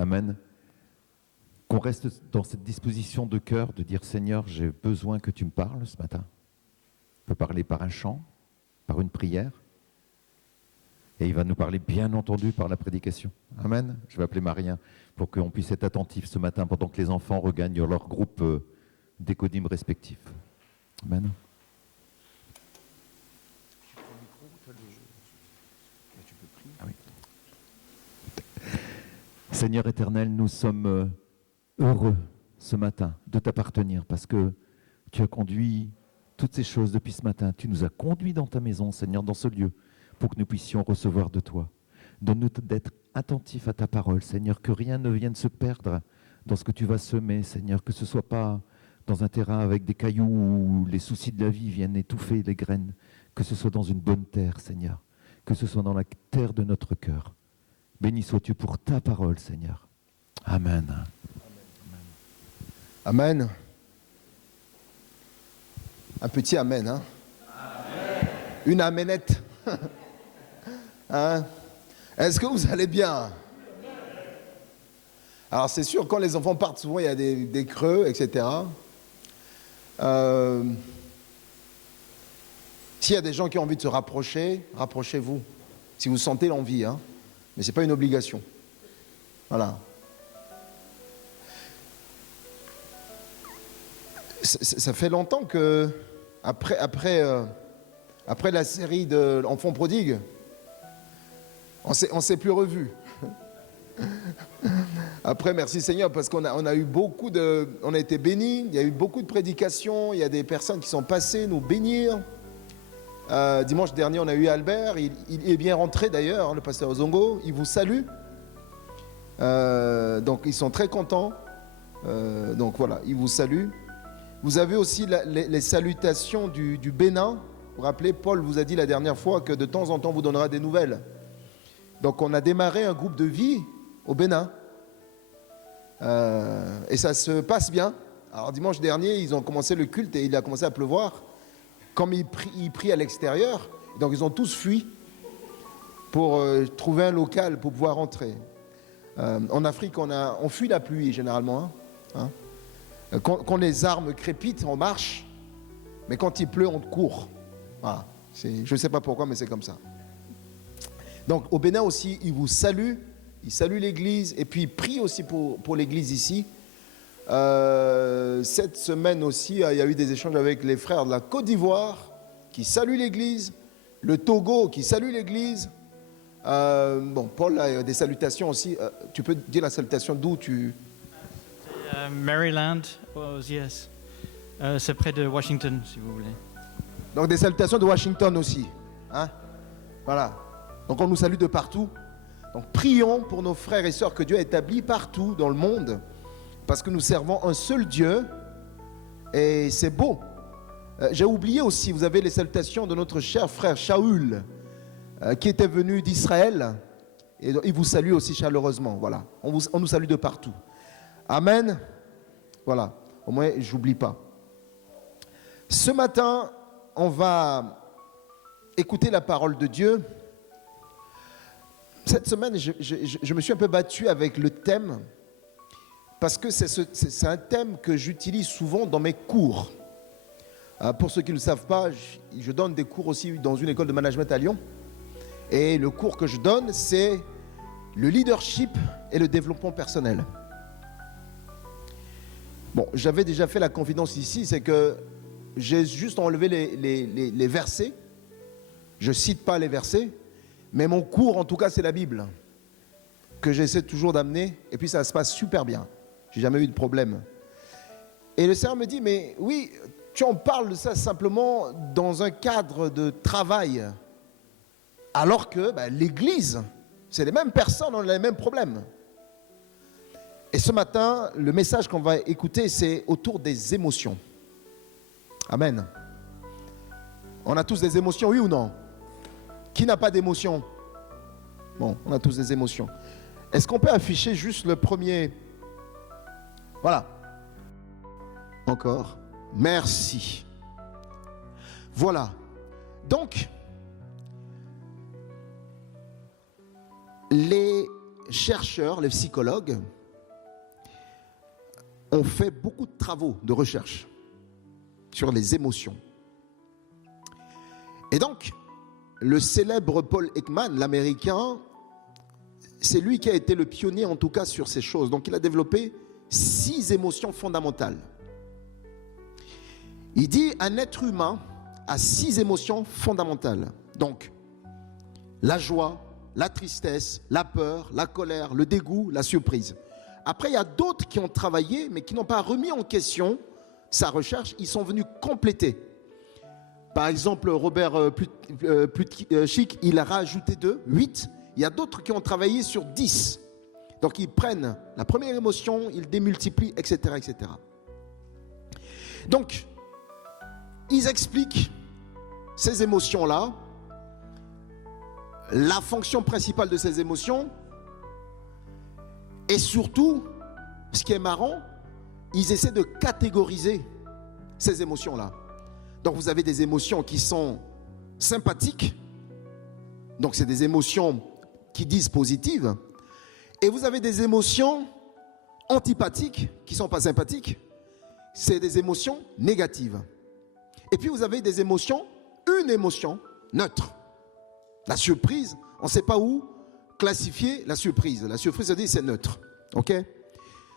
Amen. Qu'on reste dans cette disposition de cœur de dire Seigneur, j'ai besoin que tu me parles ce matin. On peut parler par un chant, par une prière. Et il va nous parler bien entendu par la prédication. Amen. Je vais appeler Marien pour qu'on puisse être attentif ce matin pendant que les enfants regagnent leur groupe d'écodymes respectifs. Amen. Ah oui. Seigneur éternel, nous sommes heureux ce matin de t'appartenir parce que tu as conduit toutes ces choses depuis ce matin. Tu nous as conduits dans ta maison, Seigneur, dans ce lieu, pour que nous puissions recevoir de toi. Donne-nous d'être attentifs à ta parole, Seigneur, que rien ne vienne se perdre dans ce que tu vas semer, Seigneur, que ce ne soit pas dans un terrain avec des cailloux où les soucis de la vie viennent étouffer les graines, que ce soit dans une bonne terre, Seigneur, que ce soit dans la terre de notre cœur. Béni sois-tu pour ta parole, Seigneur. Amen. Amen. Un petit amen, hein? Amen. Une amenette. Hein? Est-ce que vous allez bien? Alors c'est sûr, quand les enfants partent, souvent il y a des creux, etc. S'il y a des gens qui ont envie de se rapprocher, rapprochez-vous. Si vous sentez l'envie, hein? Mais ce n'est pas une obligation. Voilà. Ça fait longtemps que, après la série de l'Enfant prodigue, on s'est plus revus. Après, merci Seigneur, parce qu'on a eu on a été bénis, il y a eu beaucoup de prédications, il y a des personnes qui sont passées nous bénir. Dimanche dernier, on a eu Albert, il est bien rentré d'ailleurs, le pasteur Zongo, il vous salue. Donc ils sont très contents. Donc voilà, il vous salue. Vous avez aussi les salutations du Bénin. Vous vous rappelez, Paul vous a dit la dernière fois que de temps en temps vous donnera des nouvelles. Donc on a démarré un groupe de vie au Bénin. Et ça se passe bien. Alors dimanche dernier, ils ont commencé le culte et il a commencé à pleuvoir. Comme ils prient à l'extérieur, donc ils ont tous fui pour trouver un local pour pouvoir rentrer. En Afrique, on fuit la pluie généralement. Hein. Quand les armes crépitent, on marche, mais quand il pleut, on court. Voilà. Je ne sais pas pourquoi, mais c'est comme ça. Donc au Bénin aussi, il vous salue, il salue l'église, et puis il prie aussi pour l'église ici. Cette semaine aussi, il y a eu des échanges avec les frères de la Côte d'Ivoire qui saluent l'église, le Togo qui salue l'église. Paul a des salutations aussi. Tu peux dire la salutation d'où tu... Maryland, yes. C'est près de Washington, si vous voulez. Donc des salutations de Washington aussi. Hein? Voilà. Donc on nous salue de partout. Donc prions pour nos frères et sœurs que Dieu a établis partout dans le monde. Parce que nous servons un seul Dieu. Et c'est beau. J'ai oublié aussi, vous avez les salutations de notre cher frère Shaoul, qui était venu d'Israël. Et il vous salue aussi chaleureusement. Voilà. On nous salue de partout. Amen. Voilà. Au moins, je n'oublie pas. Ce matin, on va écouter la parole de Dieu. Cette semaine, je me suis un peu battu avec le thème, parce que c'est un thème que j'utilise souvent dans mes cours. Pour ceux qui ne le savent pas, je donne des cours aussi dans une école de management à Lyon. Et le cours que je donne, c'est le leadership et le développement personnel. Bon, j'avais déjà fait la confidence ici, c'est que j'ai juste enlevé les versets. Je ne cite pas les versets, mais mon cours, en tout cas, c'est la Bible, que j'essaie toujours d'amener, et puis ça se passe super bien. Je n'ai jamais eu de problème. Et le Seigneur me dit, mais oui, tu en parles de ça simplement dans un cadre de travail, alors que l'Église, c'est les mêmes personnes, on a les mêmes problèmes. Et ce matin, le message qu'on va écouter, c'est autour des émotions. Amen. On a tous des émotions, oui ou non? Qui n'a pas d'émotions? Bon, on a tous des émotions. Est-ce qu'on peut afficher juste le premier? Voilà. Encore. Merci. Voilà. Donc, chercheurs, les psychologues, ont fait beaucoup de travaux de recherche sur les émotions. Et donc, le célèbre Paul Ekman, l'Américain, c'est lui qui a été le pionnier en tout cas sur ces choses. Donc il a développé 6 émotions fondamentales. Il dit un être humain a 6 émotions fondamentales. Donc la joie, la tristesse, la peur, la colère, le dégoût, la surprise. Après il y a d'autres qui ont travaillé mais qui n'ont pas remis en question sa recherche. Ils sont venus compléter. Par exemple Robert Plutchik, il a rajouté 8. Il y a d'autres qui ont travaillé sur 10. Donc ils prennent la première émotion, ils démultiplient, etc., etc. Donc, ils expliquent ces émotions-là, la fonction principale de ces émotions, et surtout, ce qui est marrant, ils essaient de catégoriser ces émotions-là. Donc vous avez des émotions qui sont sympathiques, donc c'est des émotions qui disent positives, et vous avez des émotions antipathiques qui ne sont pas sympathiques, c'est des émotions négatives. Et puis vous avez des émotions, une émotion neutre. La surprise, on ne sait pas où classifier la surprise. La surprise, ça dit c'est neutre. Ok ?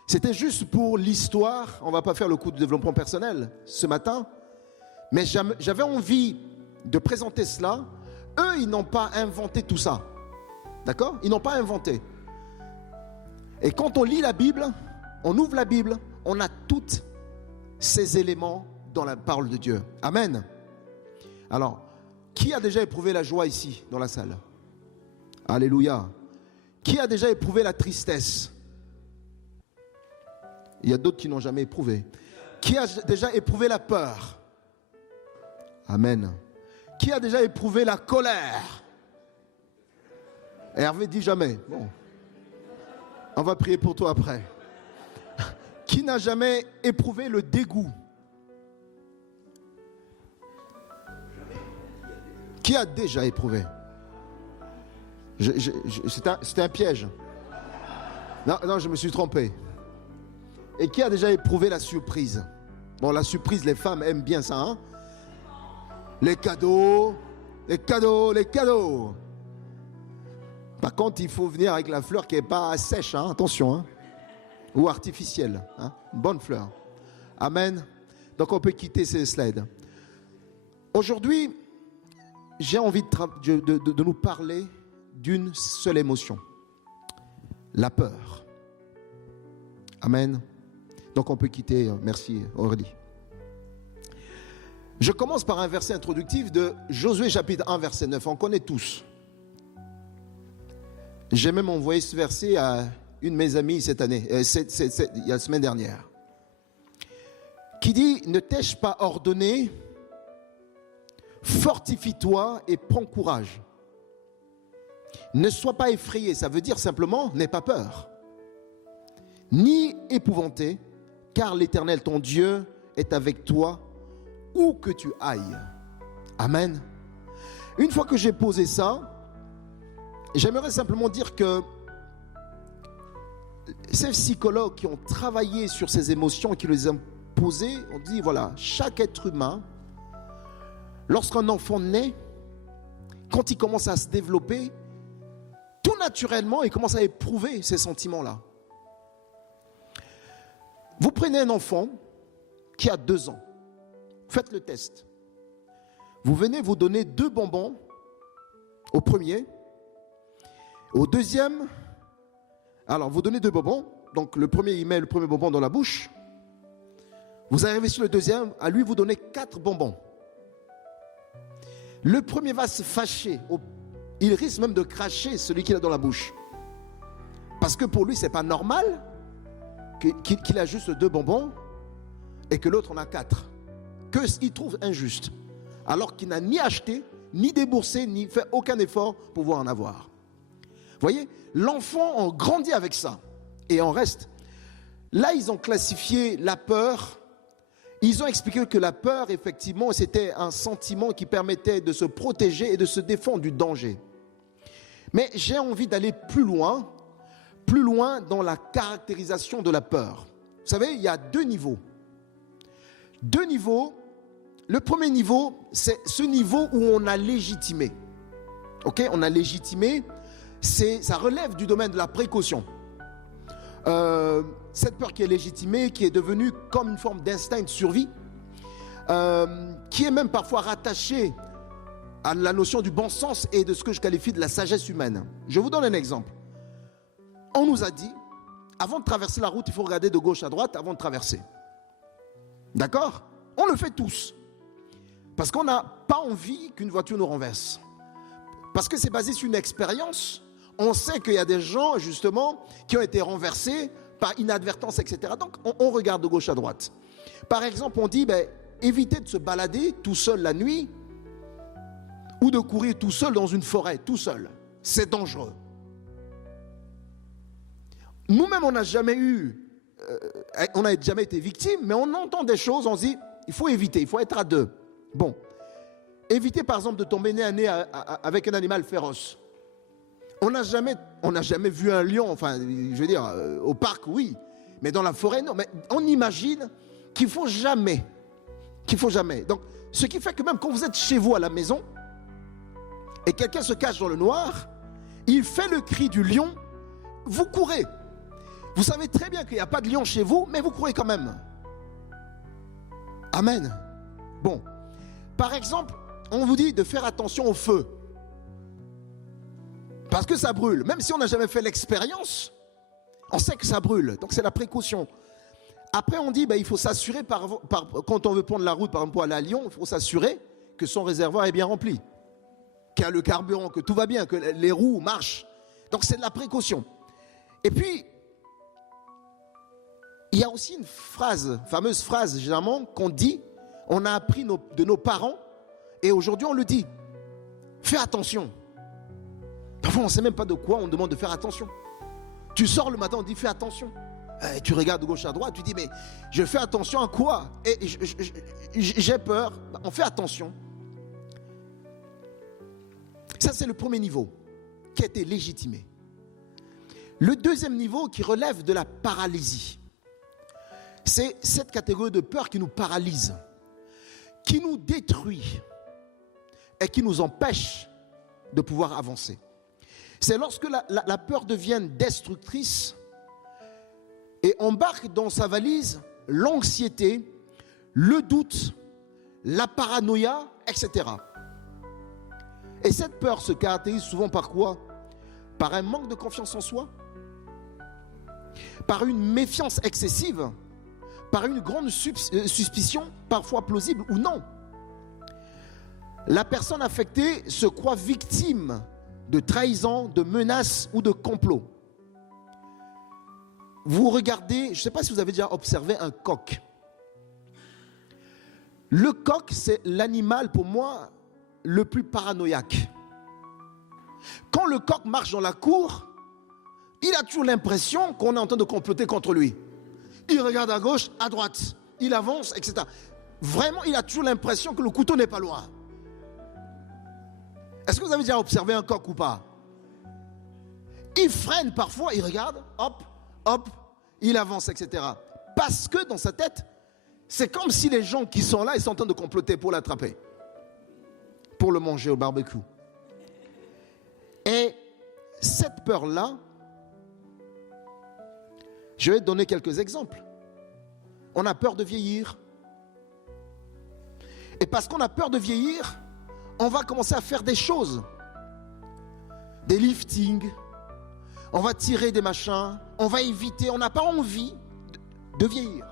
C'était juste pour l'histoire, on ne va pas faire le coup de développement personnel ce matin, mais j'avais envie de présenter cela. Eux, ils n'ont pas inventé tout ça. D'accord ? Ils n'ont pas inventé. Et quand on lit la Bible, on ouvre la Bible, on a tous ces éléments dans la parole de Dieu. Amen. Alors, qui a déjà éprouvé la joie ici, dans la salle ? Alléluia. Qui a déjà éprouvé la tristesse ? Il y a d'autres qui n'ont jamais éprouvé. Qui a déjà éprouvé la peur ? Amen. Qui a déjà éprouvé la colère ? Hervé dit jamais. Bon. On va prier pour toi après. Qui n'a jamais éprouvé le dégoût ? Qui a déjà éprouvé ? C'était un piège. Non, je me suis trompé. Et qui a déjà éprouvé la surprise ? Bon, la surprise, les femmes aiment bien ça, hein ? Les cadeaux, les cadeaux, les cadeaux. Par contre, il faut venir avec la fleur qui n'est pas sèche, hein, attention, hein, ou artificielle, hein, une bonne fleur. Amen. Donc on peut quitter ces slides. Aujourd'hui, j'ai envie de nous parler d'une seule émotion, la peur. Amen. Donc on peut quitter, merci Aurélie. Je commence par un verset introductif de Josué chapitre 1 verset 9, on connaît tous. J'ai même envoyé ce verset à une de mes amies cette année, il y a la semaine dernière, qui dit « Ne t'ai-je pas ordonné, fortifie-toi et prends courage. Ne sois pas effrayé », ça veut dire simplement « N'aie pas peur, ni épouvanté, car l'Éternel ton Dieu est avec toi où que tu ailles. » Amen. Une fois que j'ai posé ça, j'aimerais simplement dire que ces psychologues qui ont travaillé sur ces émotions, qui les ont posées, on dit voilà, chaque être humain, lorsqu'un enfant naît, quand il commence à se développer, tout naturellement, il commence à éprouver ces sentiments-là. Vous prenez un enfant qui a 2 ans, faites le test. Vous venez vous donner 2 bonbons au premier. Au deuxième, alors vous donnez 2 bonbons. Donc le premier, il met le premier bonbon dans la bouche. Vous arrivez sur le deuxième, à lui vous donnez 4 bonbons. Le premier va se fâcher. Il risque même de cracher celui qu'il a dans la bouche. Parce que pour lui, ce n'est pas normal qu'il a juste 2 bonbons et que l'autre en a 4. Qu'il trouve injuste. Alors qu'il n'a ni acheté, ni déboursé, ni fait aucun effort pour pouvoir en avoir. Vous voyez, l'enfant en grandit avec ça et en reste. Là, ils ont classifié la peur. Ils ont expliqué que la peur, effectivement, c'était un sentiment qui permettait de se protéger et de se défendre du danger. Mais j'ai envie d'aller plus loin plus loin dans la caractérisation de la peur. Vous savez, il y a deux niveaux. Deux niveaux. Le premier niveau, c'est ce niveau où on a légitimé. Ok, on a légitimé, ça relève du domaine de la précaution. Cette peur qui est légitimée, qui est devenue comme une forme d'instinct de survie, qui est même parfois rattachée à la notion du bon sens et de ce que je qualifie de la sagesse humaine. Je vous donne un exemple. On nous a dit, avant de traverser la route, il faut regarder de gauche à droite avant de traverser. D'accord? On le fait tous. Parce qu'on n'a pas envie qu'une voiture nous renverse. Parce que c'est basé sur une expérience. On sait qu'il y a des gens, justement, qui ont été renversés par inadvertance, etc. Donc, on regarde de gauche à droite. Par exemple, on dit, évitez de se balader tout seul la nuit ou de courir tout seul dans une forêt, tout seul. C'est dangereux. Nous-mêmes, on n'a jamais été victime, mais on entend des choses, on se dit, il faut éviter, il faut être à deux. Bon, évitez par exemple de tomber nez à nez avec un animal féroce. On n'a jamais vu un lion, enfin, je veux dire, au parc, oui, mais dans la forêt, non. Mais on imagine qu'il faut jamais. Donc, ce qui fait que même quand vous êtes chez vous à la maison et quelqu'un se cache dans le noir, il fait le cri du lion, vous courez. Vous savez très bien qu'il n'y a pas de lion chez vous, mais vous courez quand même. Amen. Bon. Par exemple, on vous dit de faire attention au feu. Parce que ça brûle. Même si on n'a jamais fait l'expérience, on sait que ça brûle. Donc c'est la précaution. Après on dit, il faut s'assurer, quand on veut prendre la route, par exemple pour aller à Lyon, il faut s'assurer que son réservoir est bien rempli. Qu'il y a le carburant, que tout va bien, que les roues marchent. Donc c'est de la précaution. Et puis, il y a aussi une fameuse phrase généralement qu'on dit, on a appris de nos parents et aujourd'hui on le dit. Fais attention. Parfois on ne sait même pas de quoi on demande de faire attention. Tu sors le matin, on dit fais attention. Et tu regardes de gauche à droite, tu dis mais je fais attention à quoi? Et j'ai peur. On fait attention. Ça c'est le premier niveau qui a été légitimé. Le deuxième niveau qui relève de la paralysie. C'est cette catégorie de peur qui nous paralyse, qui nous détruit et qui nous empêche de pouvoir avancer. C'est lorsque la peur devient destructrice et embarque dans sa valise l'anxiété, le doute, la paranoïa, etc. Et cette peur se caractérise souvent par quoi? Par un manque de confiance en soi, par une méfiance excessive, par une grande suspicion, parfois plausible ou non. La personne affectée se croit victime de trahison, de menaces ou de complot. Vous regardez, je ne sais pas si vous avez déjà observé un coq. Le coq, c'est l'animal pour moi le plus paranoïaque. Quand le coq marche dans la cour, il a toujours l'impression qu'on est en train de comploter contre lui. Il regarde à gauche, à droite, il avance, etc. Vraiment, il a toujours l'impression que le couteau n'est pas loin. Est-ce que vous avez déjà observé un coq ou pas? Il freine parfois, il regarde, hop, hop, il avance, etc. Parce que dans sa tête, c'est comme si les gens qui sont là, ils sont en train de comploter pour l'attraper, pour le manger au barbecue. Et cette peur-là, je vais te donner quelques exemples. On a peur de vieillir. Et parce qu'on a peur de vieillir, on va commencer à faire des choses. Des liftings. On va tirer des machins. On va éviter. On n'a pas envie de vieillir.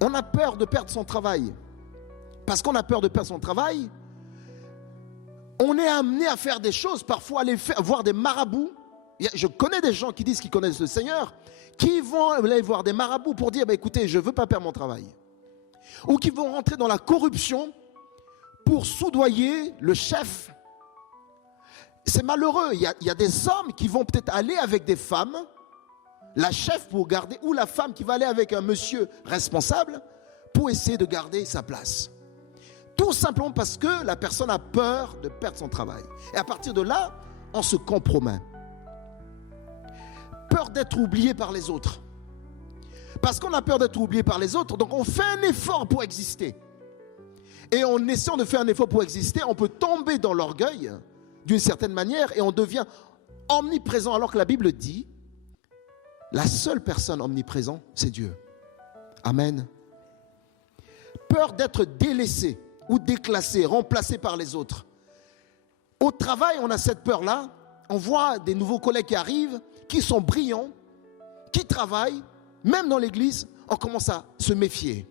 On a peur de perdre son travail. Parce qu'on a peur de perdre son travail, on est amené à faire des choses, parfois aller voir des marabouts. Je connais des gens qui disent qu'ils connaissent le Seigneur, qui vont aller voir des marabouts pour dire, écoutez, je ne veux pas perdre mon travail. Ou qui vont rentrer dans la corruption pour soudoyer le chef. C'est malheureux. Il y a des hommes qui vont peut-être aller avec des femmes, la chef pour garder, ou la femme qui va aller avec un monsieur responsable pour essayer de garder sa place. Tout simplement parce que la personne a peur de perdre son travail. Et à partir de là, on se compromet. Peur d'être oublié par les autres. Parce qu'on a peur d'être oublié par les autres, donc on fait un effort pour exister. Et en essayant de faire un effort pour exister, on peut tomber dans l'orgueil d'une certaine manière et on devient omniprésent, alors que la Bible dit, la seule personne omniprésente, c'est Dieu. Amen. Peur d'être délaissé ou déclassé, remplacé par les autres. Au travail, on a cette peur-là. On voit des nouveaux collègues qui arrivent, qui sont brillants, qui travaillent. Même dans l'église, on commence à se méfier.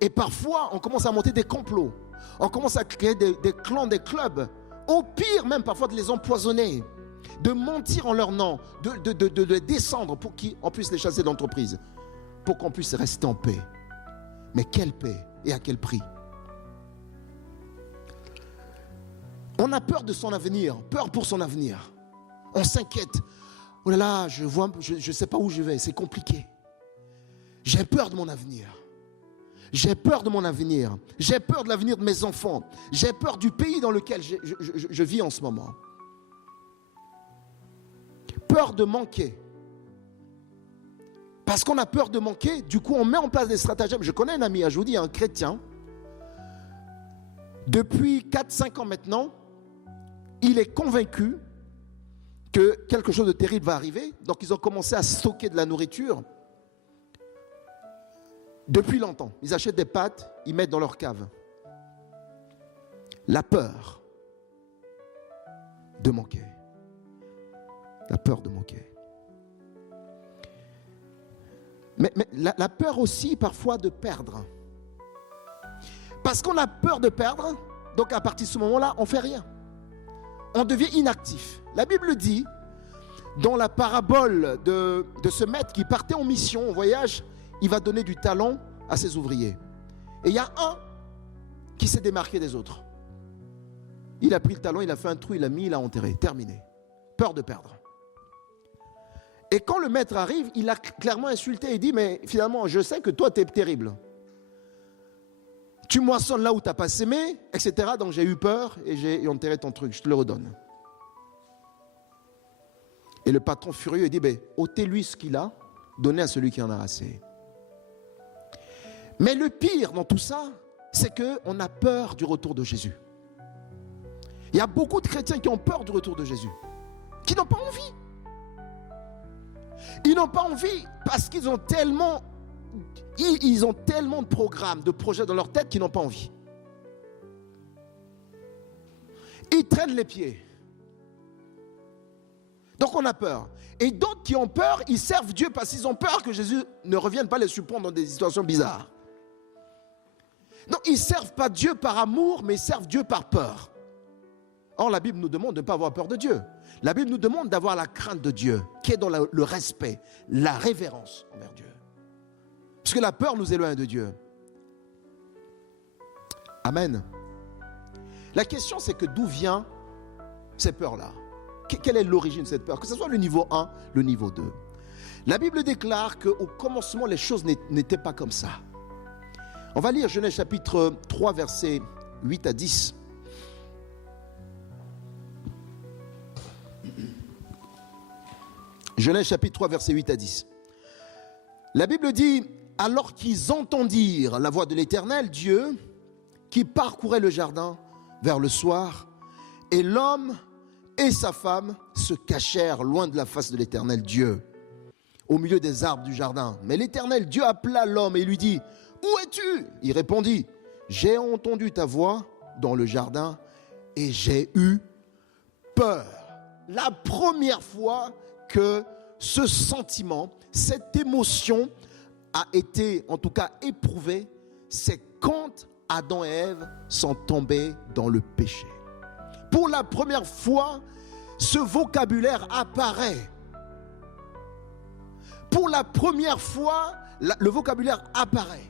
Et parfois, on commence à monter des complots. On commence à créer des clans, des clubs. Au pire, même parfois de les empoisonner, de mentir en leur nom, de les descendre pour qu'on puisse les chasser de l'entreprise, pour qu'on puisse rester en paix. Mais quelle paix et à quel prix? On a peur de son avenir, peur pour son avenir. On s'inquiète. Oh là là, je ne sais pas où je vais, c'est compliqué. J'ai peur de mon avenir. J'ai peur de mon avenir. J'ai peur de l'avenir de mes enfants. J'ai peur du pays dans lequel je vis en ce moment. Peur de manquer. Parce qu'on a peur de manquer, du coup on met en place des stratagèmes. Je connais un ami, je vous dis, un chrétien. Depuis 4-5 ans maintenant, il est convaincu que quelque chose de terrible va arriver. Donc ils ont commencé à stocker de la nourriture. Depuis longtemps, ils achètent des pâtes, ils mettent dans leur cave. La peur de manquer. La peur de manquer. Mais la peur aussi parfois de perdre. Parce qu'on a peur de perdre, donc à partir de ce moment-là, on ne fait rien. On devient inactif. La Bible dit, dans la parabole de ce maître qui partait en mission, en voyage, il va donner du talent à ses ouvriers. Et il y a un qui s'est démarqué des autres. Il a pris le talent, il a fait un trou, il l'a mis, il l'a enterré. Terminé. Peur de perdre. Et quand le maître arrive, il a clairement insulté et dit, mais finalement, je sais que toi, tu es terrible. Tu moissonnes là où tu n'as pas sémé, etc. Donc j'ai eu peur et j'ai enterré ton truc, je te le redonne. Et le patron furieux dit, ôtez-lui ce qu'il a, donnez à celui qui en a assez. Mais le pire dans tout ça, c'est qu'on a peur du retour de Jésus. Il y a beaucoup de chrétiens qui ont peur du retour de Jésus, qui n'ont pas envie. Ils n'ont pas envie parce qu'ils ont tellement de programmes, de projets dans leur tête qu'ils n'ont pas envie. Ils traînent les pieds. Donc on a peur. Et d'autres qui ont peur, ils servent Dieu parce qu'ils ont peur que Jésus ne revienne pas les surprendre dans des situations bizarres. Donc ils ne servent pas Dieu par amour, mais ils servent Dieu par peur. Or la Bible nous demande de ne pas avoir peur de Dieu. La Bible nous demande d'avoir la crainte de Dieu, qui est dans le respect, la révérence envers Dieu. Parce que la peur nous éloigne de Dieu. Amen. La question c'est que d'où vient ces peurs-là? Quelle est l'origine de cette peur? Que ce soit le niveau 1, le niveau 2. La Bible déclare qu'au commencement, les choses n'étaient pas comme ça. On va lire Genèse chapitre 3, versets 8 à 10. Genèse chapitre 3, versets 8 à 10. La Bible dit, alors qu'ils entendirent la voix de l'Éternel, Dieu, qui parcourait le jardin vers le soir, et l'homme et sa femme se cachèrent loin de la face de l'Éternel Dieu, au milieu des arbres du jardin. Mais l'Éternel Dieu appela l'homme et lui dit, où es-tu? Il répondit, j'ai entendu ta voix dans le jardin et j'ai eu peur. La première fois que ce sentiment, cette émotion a été en tout cas éprouvée, c'est quand Adam et Ève sont tombés dans le péché. Pour la première fois, ce vocabulaire apparaît. Pour la première fois, le vocabulaire apparaît.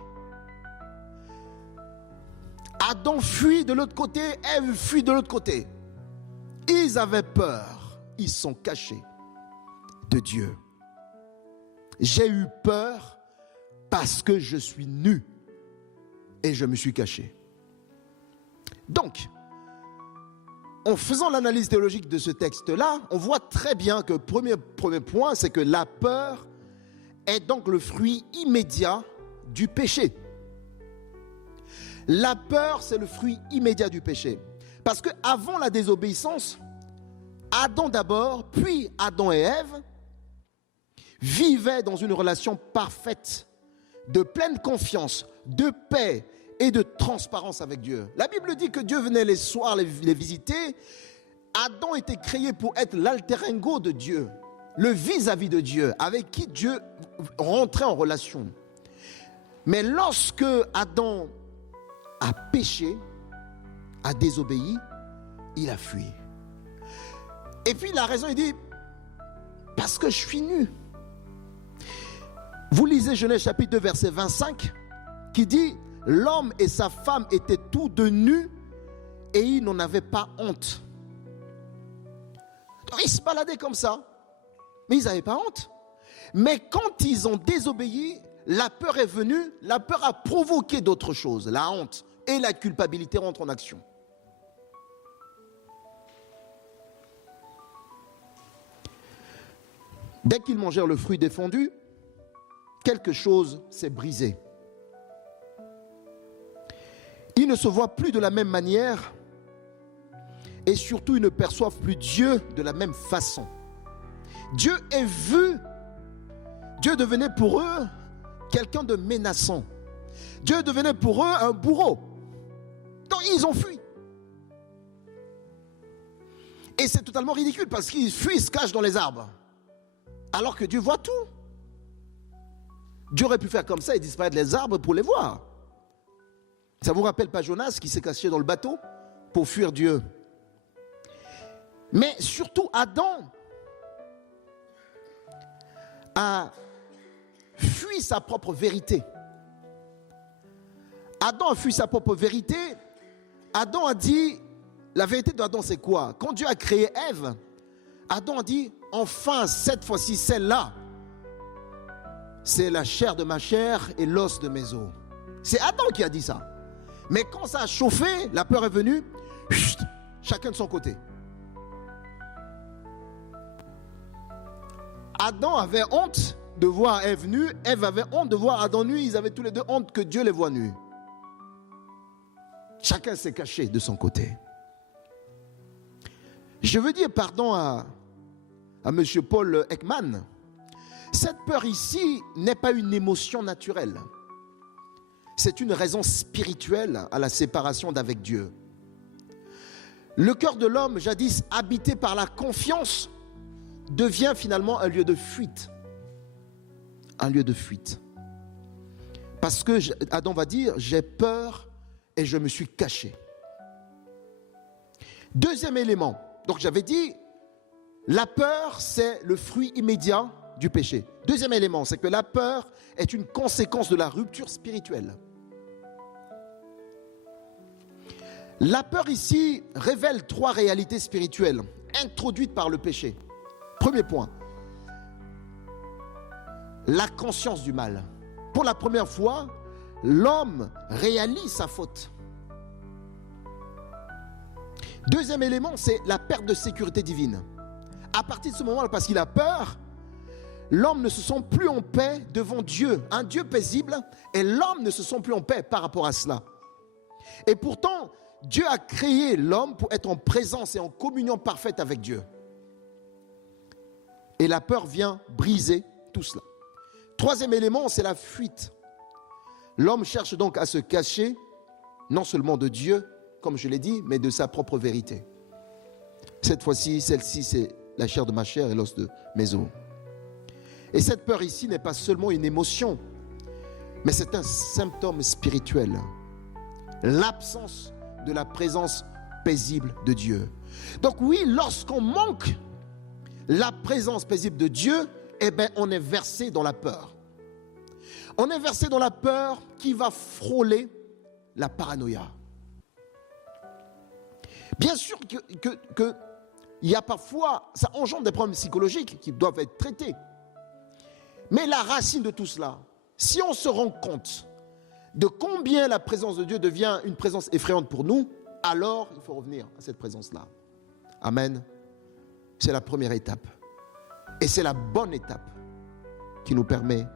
Adam fuit de l'autre côté, Ève fuit de l'autre côté. Ils avaient peur, ils sont cachés de Dieu. J'ai eu peur parce que je suis nu et je me suis caché. Donc, en faisant l'analyse théologique de ce texte-là, on voit très bien que premier point, c'est que la peur est donc le fruit immédiat du péché. La peur, c'est le fruit immédiat du péché. Parce qu'avant la désobéissance, Adam d'abord, puis Adam et Ève, vivaient dans une relation parfaite, de pleine confiance, de paix et de transparence avec Dieu. La Bible dit que Dieu venait les soirs les visiter. Adam était créé pour être l'alter ego de Dieu, le vis-à-vis de Dieu, avec qui Dieu rentrait en relation. Mais lorsque Adam a péché, a désobéi, il a fui. Et puis la raison, il dit, parce que je suis nu. Vous lisez Genèse chapitre 2 verset 25 qui dit, l'homme et sa femme étaient tous deux nus et ils n'en avaient pas honte. Donc, ils se baladaient comme ça, mais ils n'avaient pas honte. Mais quand ils ont désobéi, la peur est venue, la peur a provoqué d'autres choses, la honte et la culpabilité rentrent en action. Dès qu'ils mangèrent le fruit défendu, quelque chose s'est brisé. Ils ne se voient plus de la même manière et surtout ils ne perçoivent plus Dieu de la même façon. Dieu est vu, Dieu devenait pour eux quelqu'un de menaçant. Dieu devenait pour eux un bourreau. Donc ils ont fui. Et c'est totalement ridicule parce qu'ils fuient, ils se cachent dans les arbres. Alors que Dieu voit tout. Dieu aurait pu faire comme ça et disparaître les arbres pour les voir. Ça vous rappelle pas Jonas qui s'est caché dans le bateau pour fuir Dieu? Mais surtout Adam a fui sa propre vérité. Adam a fui sa propre vérité. Adam a dit, la vérité d'Adam c'est quoi? Quand Dieu a créé Ève, Adam a dit, enfin cette fois-ci celle-là, c'est la chair de ma chair et l'os de mes os. C'est Adam qui a dit ça. Mais quand ça a chauffé, la peur est venue, chacun de son côté. Adam avait honte de voir Ève nue, Ève avait honte de voir Adam nu, ils avaient tous les deux honte que Dieu les voit nus. Chacun s'est caché de son côté. Je veux dire pardon à M. Paul Ekman. Cette peur ici n'est pas une émotion naturelle. C'est une raison spirituelle à la séparation d'avec Dieu. Le cœur de l'homme, jadis habité par la confiance, devient finalement un lieu de fuite. Un lieu de fuite. Parce que Adam va dire, j'ai peur et je me suis caché. Deuxième élément. Donc j'avais dit, la peur, c'est le fruit immédiat du péché. Deuxième élément, c'est que la peur est une conséquence de la rupture spirituelle. La peur ici révèle trois réalités spirituelles introduites par le péché. Premier point, la conscience du mal. Pour la première fois, l'homme réalise sa faute. Deuxième élément, c'est la perte de sécurité divine. À partir de ce moment-là, parce qu'il a peur, l'homme ne se sent plus en paix devant Dieu, un Dieu paisible, et l'homme ne se sent plus en paix par rapport à cela. Et pourtant, Dieu a créé l'homme pour être en présence et en communion parfaite avec Dieu. Et la peur vient briser tout cela. Troisième élément, c'est la fuite. L'homme cherche donc à se cacher, non seulement de Dieu, comme je l'ai dit, mais de sa propre vérité. Cette fois-ci, celle-ci, c'est la chair de ma chair et l'os de mes os. Et cette peur ici n'est pas seulement une émotion, mais c'est un symptôme spirituel. L'absence de la présence paisible de Dieu. Donc oui, lorsqu'on manque la présence paisible de Dieu, eh bien, on est versé dans la peur. On est versé dans la peur qui va frôler la paranoïa. Bien sûr que il y a parfois, ça engendre des problèmes psychologiques qui doivent être traités. Mais la racine de tout cela, si on se rend compte de combien la présence de Dieu devient une présence effrayante pour nous, alors il faut revenir à cette présence-là. Amen. C'est la première étape. Et c'est la bonne étape qui nous permet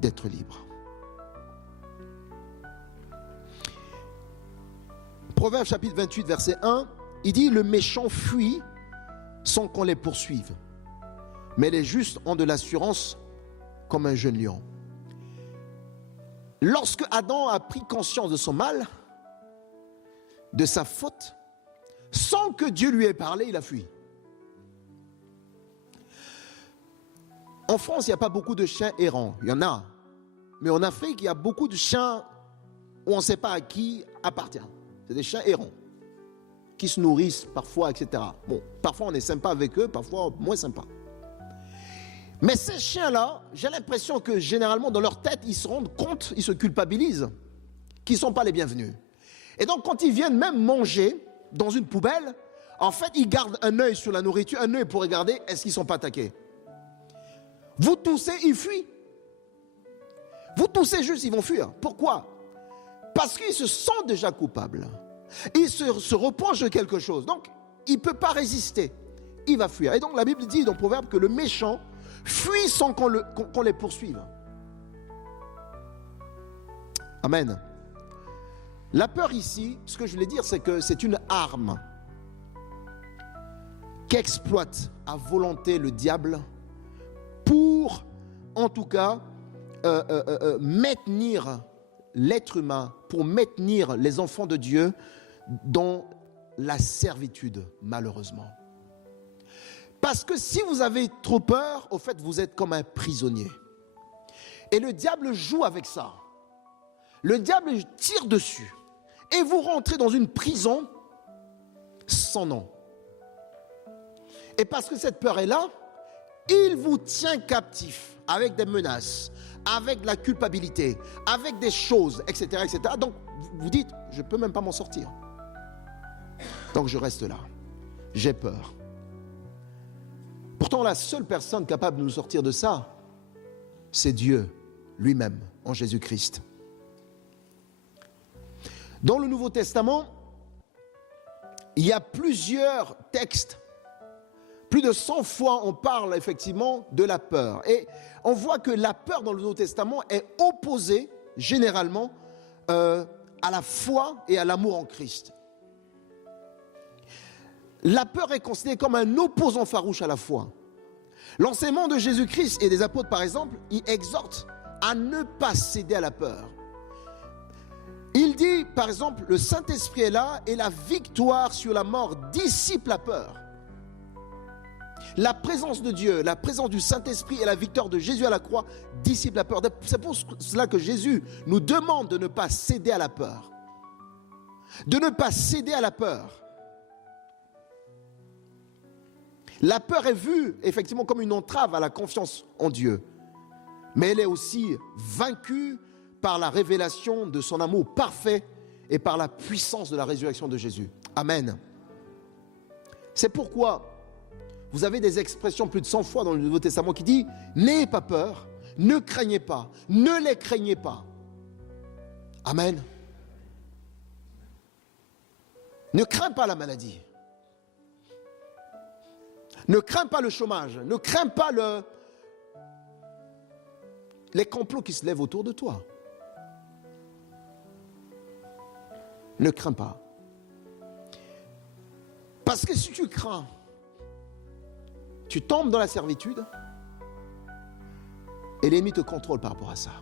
d'être libres. Proverbe chapitre 28, verset 1, il dit « Le méchant fuit sans qu'on les poursuive, mais les justes ont de l'assurance comme un jeune lion. » Lorsque Adam a pris conscience de son mal, de sa faute, sans que Dieu lui ait parlé, il a fui. En France, il n'y a pas beaucoup de chiens errants. Il y en a. Mais en Afrique, il y a beaucoup de chiens où on ne sait pas à qui appartient. C'est des chiens errants qui se nourrissent parfois, etc. Bon, parfois on est sympa avec eux, parfois moins sympa. Mais ces chiens-là, j'ai l'impression que généralement dans leur tête, ils se rendent compte, ils se culpabilisent, qu'ils ne sont pas les bienvenus. Et donc quand ils viennent même manger dans une poubelle, en fait ils gardent un œil sur la nourriture, un œil pour regarder est-ce qu'ils ne sont pas attaqués. Vous toussez, ils fuient. Vous toussez juste, ils vont fuir. Pourquoi? Parce qu'ils se sentent déjà coupables. Ils se reprochent de quelque chose. Donc, il ne peut pas résister. Il va fuir. Et donc, la Bible dit dans Proverbe que le méchant fuit sans qu'on les poursuive. Amen. La peur ici, ce que je voulais dire, c'est que c'est une arme qu'exploite à volonté le diable pour, en tout cas, maintenir l'être humain, pour maintenir les enfants de Dieu dans la servitude, malheureusement. Parce que si vous avez trop peur, au fait, vous êtes comme un prisonnier. Et le diable joue avec ça. Le diable tire dessus. Et vous rentrez dans une prison sans nom. Et parce que cette peur est là, il vous tient captif avec des menaces, avec de la culpabilité, avec des choses, etc., etc. Donc, vous dites, je ne peux même pas m'en sortir. Donc, je reste là. J'ai peur. Pourtant, la seule personne capable de nous sortir de ça, c'est Dieu lui-même, en Jésus-Christ. Dans le Nouveau Testament, il y a plusieurs textes. Plus de 100 fois, on parle effectivement de la peur. Et on voit que la peur dans le Nouveau Testament est opposée, généralement, à la foi et à l'amour en Christ. La peur est considérée comme un opposant farouche à la foi. L'enseignement de Jésus-Christ et des apôtres, par exemple, il exhorte à ne pas céder à la peur. Il dit, par exemple, le Saint-Esprit est là et la victoire sur la mort dissipe la peur. La présence de Dieu, la présence du Saint-Esprit et la victoire de Jésus à la croix dissipe la peur. C'est pour cela que Jésus nous demande de ne pas céder à la peur. De ne pas céder à la peur. La peur est vue effectivement comme une entrave à la confiance en Dieu. Mais elle est aussi vaincue par la révélation de son amour parfait et par la puissance de la résurrection de Jésus. Amen. C'est pourquoi vous avez des expressions plus de 100 fois dans le Nouveau Testament qui dit « N'ayez pas peur, ne craignez pas, ne les craignez pas. » Amen. Ne crains pas la maladie. Ne crains pas le chômage. Ne crains pas les complots qui se lèvent autour de toi. Ne crains pas. Parce que si tu crains, tu tombes dans la servitude et l'ennemi te contrôle par rapport à ça.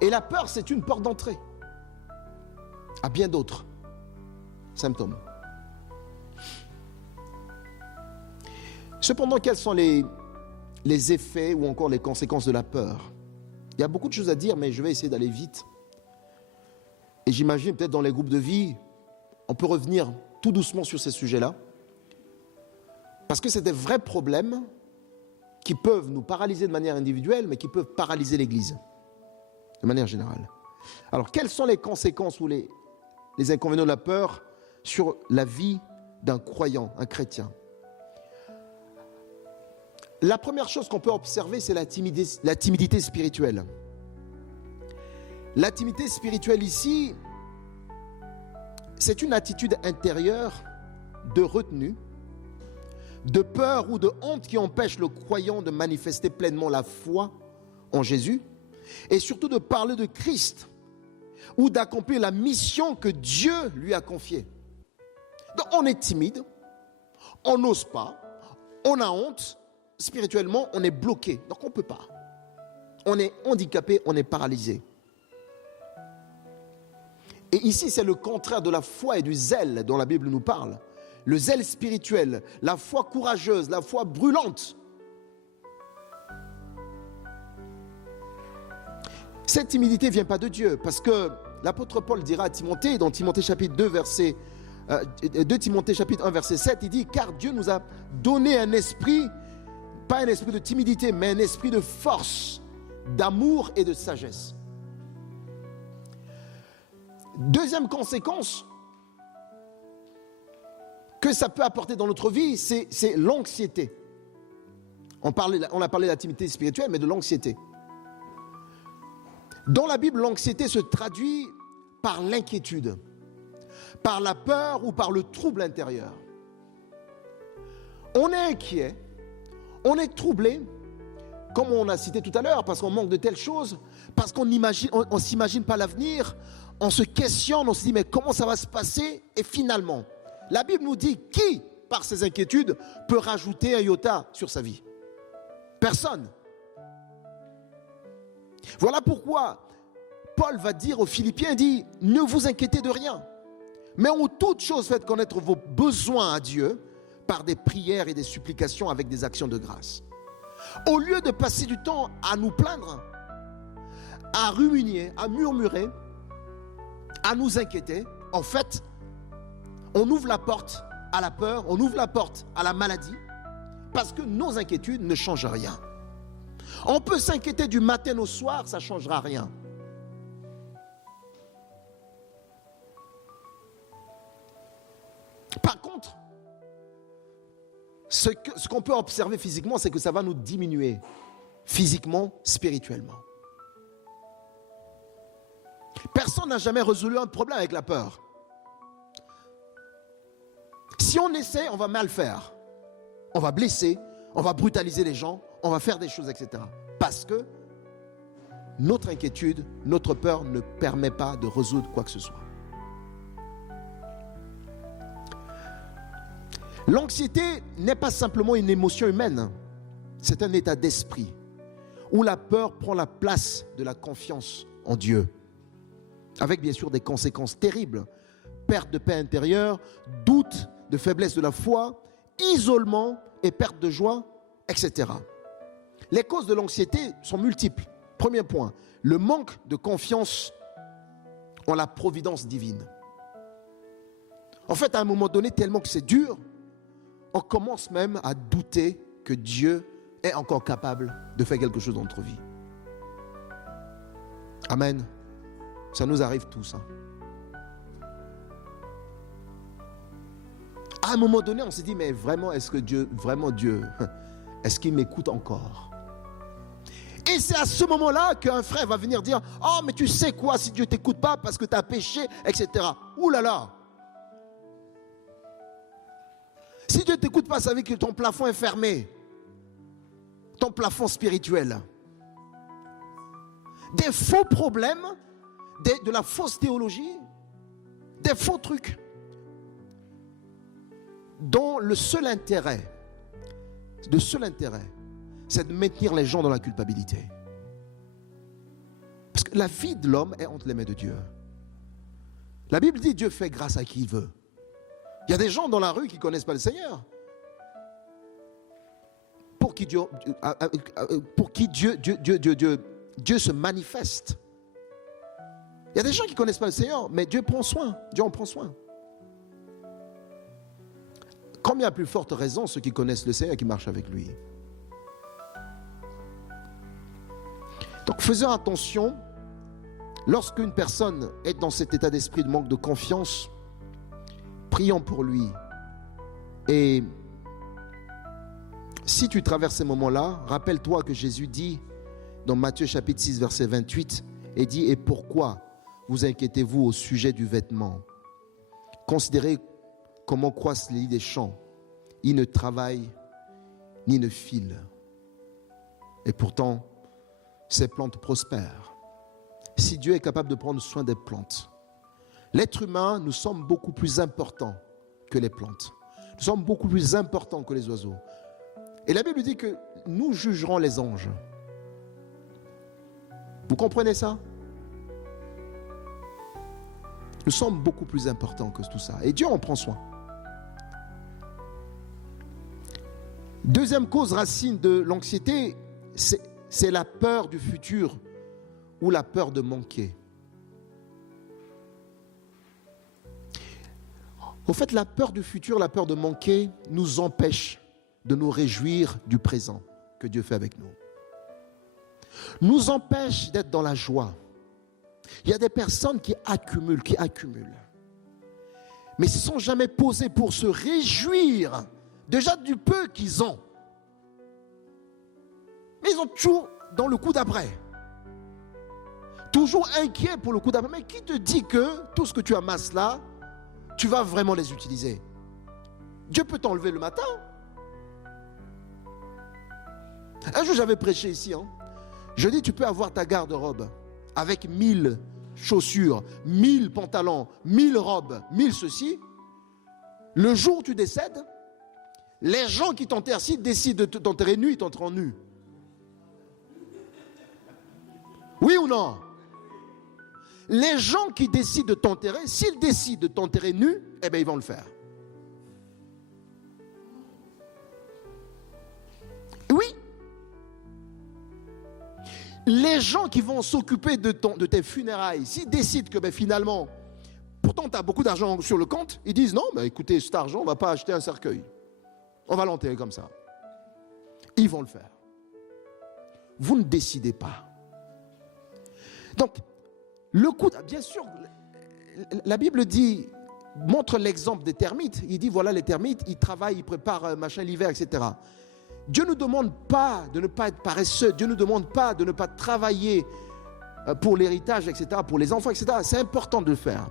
Et la peur, c'est une porte d'entrée à bien d'autres symptômes. Cependant, quels sont les effets ou encore les conséquences de la peur? Il y a beaucoup de choses à dire, mais je vais essayer d'aller vite. Et j'imagine peut-être dans les groupes de vie, on peut revenir tout doucement sur ces sujets-là. Parce que c'est des vrais problèmes qui peuvent nous paralyser de manière individuelle, mais qui peuvent paralyser l'Église, de manière générale. Alors, quelles sont les conséquences ou les inconvénients de la peur sur la vie d'un croyant, un chrétien? La première chose qu'on peut observer, c'est la timidité spirituelle. La timidité spirituelle ici, c'est une attitude intérieure de retenue, de peur ou de honte qui empêche le croyant de manifester pleinement la foi en Jésus, et surtout de parler de Christ ou d'accomplir la mission que Dieu lui a confiée. Donc on est timide, on n'ose pas, on a honte, spirituellement on est bloqué, donc on ne peut pas. On est handicapé, on est paralysé. Et ici c'est le contraire de la foi et du zèle dont la Bible nous parle. Le zèle spirituel, la foi courageuse, la foi brûlante. Cette timidité ne vient pas de Dieu, parce que l'apôtre Paul dira à Timothée, dans Timothée chapitre 2, 2 Timothée chapitre 1, verset 7, il dit « Car Dieu nous a donné un esprit, pas un esprit de timidité, mais un esprit de force, d'amour et de sagesse. » Deuxième conséquence que ça peut apporter dans notre vie, c'est l'anxiété. On a parlé de la timidité spirituelle, mais de l'anxiété. Dans la Bible, l'anxiété se traduit par l'inquiétude, par la peur ou par le trouble intérieur. On est inquiet, on est troublé, comme on a cité tout à l'heure, parce qu'on manque de telles choses, parce qu'on ne s'imagine pas l'avenir, on se questionne, on se dit mais comment ça va se passer? Et finalement, la Bible nous dit qui, par ses inquiétudes, peut rajouter un iota sur sa vie? Personne. Voilà pourquoi Paul va dire aux Philippiens, il dit, ne vous inquiétez de rien, mais en toute chose faites connaître vos besoins à Dieu par des prières et des supplications avec des actions de grâce. Au lieu de passer du temps à nous plaindre, à ruminer, à murmurer, à nous inquiéter, en fait, on ouvre la porte à la peur, on ouvre la porte à la maladie, parce que nos inquiétudes ne changent rien. On peut s'inquiéter du matin au soir, ça ne changera rien. Par contre, ce qu'on peut observer physiquement, c'est que ça va nous diminuer physiquement, spirituellement. Personne n'a jamais résolu un problème avec la peur. Si on essaie, on va mal faire. On va blesser, on va brutaliser les gens, on va faire des choses, etc. Parce que notre inquiétude, notre peur ne permet pas de résoudre quoi que ce soit. L'anxiété n'est pas simplement une émotion humaine, c'est un état d'esprit où la peur prend la place de la confiance en Dieu, avec bien sûr des conséquences terribles, perte de paix intérieure, doute, de faiblesse de la foi, isolement et perte de joie, etc. Les causes de l'anxiété sont multiples. Premier point, le manque de confiance en la providence divine. En fait, à un moment donné, tellement que c'est dur, on commence même à douter que Dieu est encore capable de faire quelque chose dans notre vie. Amen. Ça nous arrive tous. À un moment donné, on s'est dit, mais vraiment, est-ce que Dieu, est-ce qu'il m'écoute encore? Et c'est à ce moment-là qu'un frère va venir dire, oh, mais tu sais quoi, si Dieu ne t'écoute pas parce que tu as péché, etc. Ouh là là! Si Dieu ne t'écoute pas, ça veut dire que ton plafond est fermé. Ton plafond spirituel. Des faux problèmes, de la fausse théologie, des faux trucs, dont le seul intérêt, c'est de maintenir les gens dans la culpabilité. Parce que la vie de l'homme est entre les mains de Dieu. La Bible dit Dieu fait grâce à qui il veut. Il y a des gens dans la rue qui ne connaissent pas le Seigneur. Pour qui Dieu se manifeste. Il y a des gens qui ne connaissent pas le Seigneur, mais Dieu prend soin. Dieu en prend soin. Combien à plus forte raison ceux qui connaissent le Seigneur et qui marchent avec lui. Donc faisons attention, lorsqu'une personne est dans cet état d'esprit de manque de confiance, prions pour lui. Et si tu traverses ces moments-là, rappelle-toi que Jésus dit dans Matthieu chapitre 6 verset 28, et dit, et pourquoi vous inquiétez-vous au sujet du vêtement? Considérez comment croissent les lits des champs. Ils ne travaillent ni ne filent. Et pourtant, ces plantes prospèrent. Si Dieu est capable de prendre soin des plantes, l'être humain, nous sommes beaucoup plus importants que les plantes. Nous sommes beaucoup plus importants que les oiseaux. Et la Bible dit que nous jugerons les anges. Vous comprenez ça? Nous sommes beaucoup plus importants que tout ça. Et Dieu en prend soin. Deuxième cause racine de l'anxiété, c'est la peur du futur ou la peur de manquer. Au fait, la peur du futur, la peur de manquer nous empêche de nous réjouir du présent que Dieu fait avec nous. Nous empêche d'être dans la joie. Il y a des personnes qui accumulent. Mais ils ne se sont jamais posés pour se réjouir déjà du peu qu'ils ont. Mais ils ont toujours dans le coup d'après. Toujours inquiets pour le coup d'après. Mais qui te dit que tout ce que tu amasses là, tu vas vraiment les utiliser? Dieu peut t'enlever le matin. Un jour j'avais prêché ici. Je dis tu peux avoir ta garde-robe avec 1000 chaussures, 1000 pantalons, 1000 robes, 1000 ceci. Le jour où tu décèdes, les gens qui t'enterrent, s'ils décident de t'enterrer nu, ils t'enterreront nu. Oui ou non? Les gens qui décident de t'enterrer, s'ils décident de t'enterrer nu, eh bien ils vont le faire. Oui. Les gens qui vont s'occuper de tes funérailles, s'ils décident que finalement, pourtant tu as beaucoup d'argent sur le compte, ils disent non, écoutez, cet argent, on ne va pas acheter un cercueil. On va l'enterrer comme ça. Ils vont le faire. Vous ne décidez pas. Donc, le coup, bien sûr, la Bible dit, montre l'exemple des termites. Il dit, voilà les termites, ils travaillent, ils préparent l'hiver, etc. Dieu ne nous demande pas de ne pas être paresseux. Dieu ne nous demande pas de ne pas travailler pour l'héritage, etc., pour les enfants, etc. C'est important de le faire.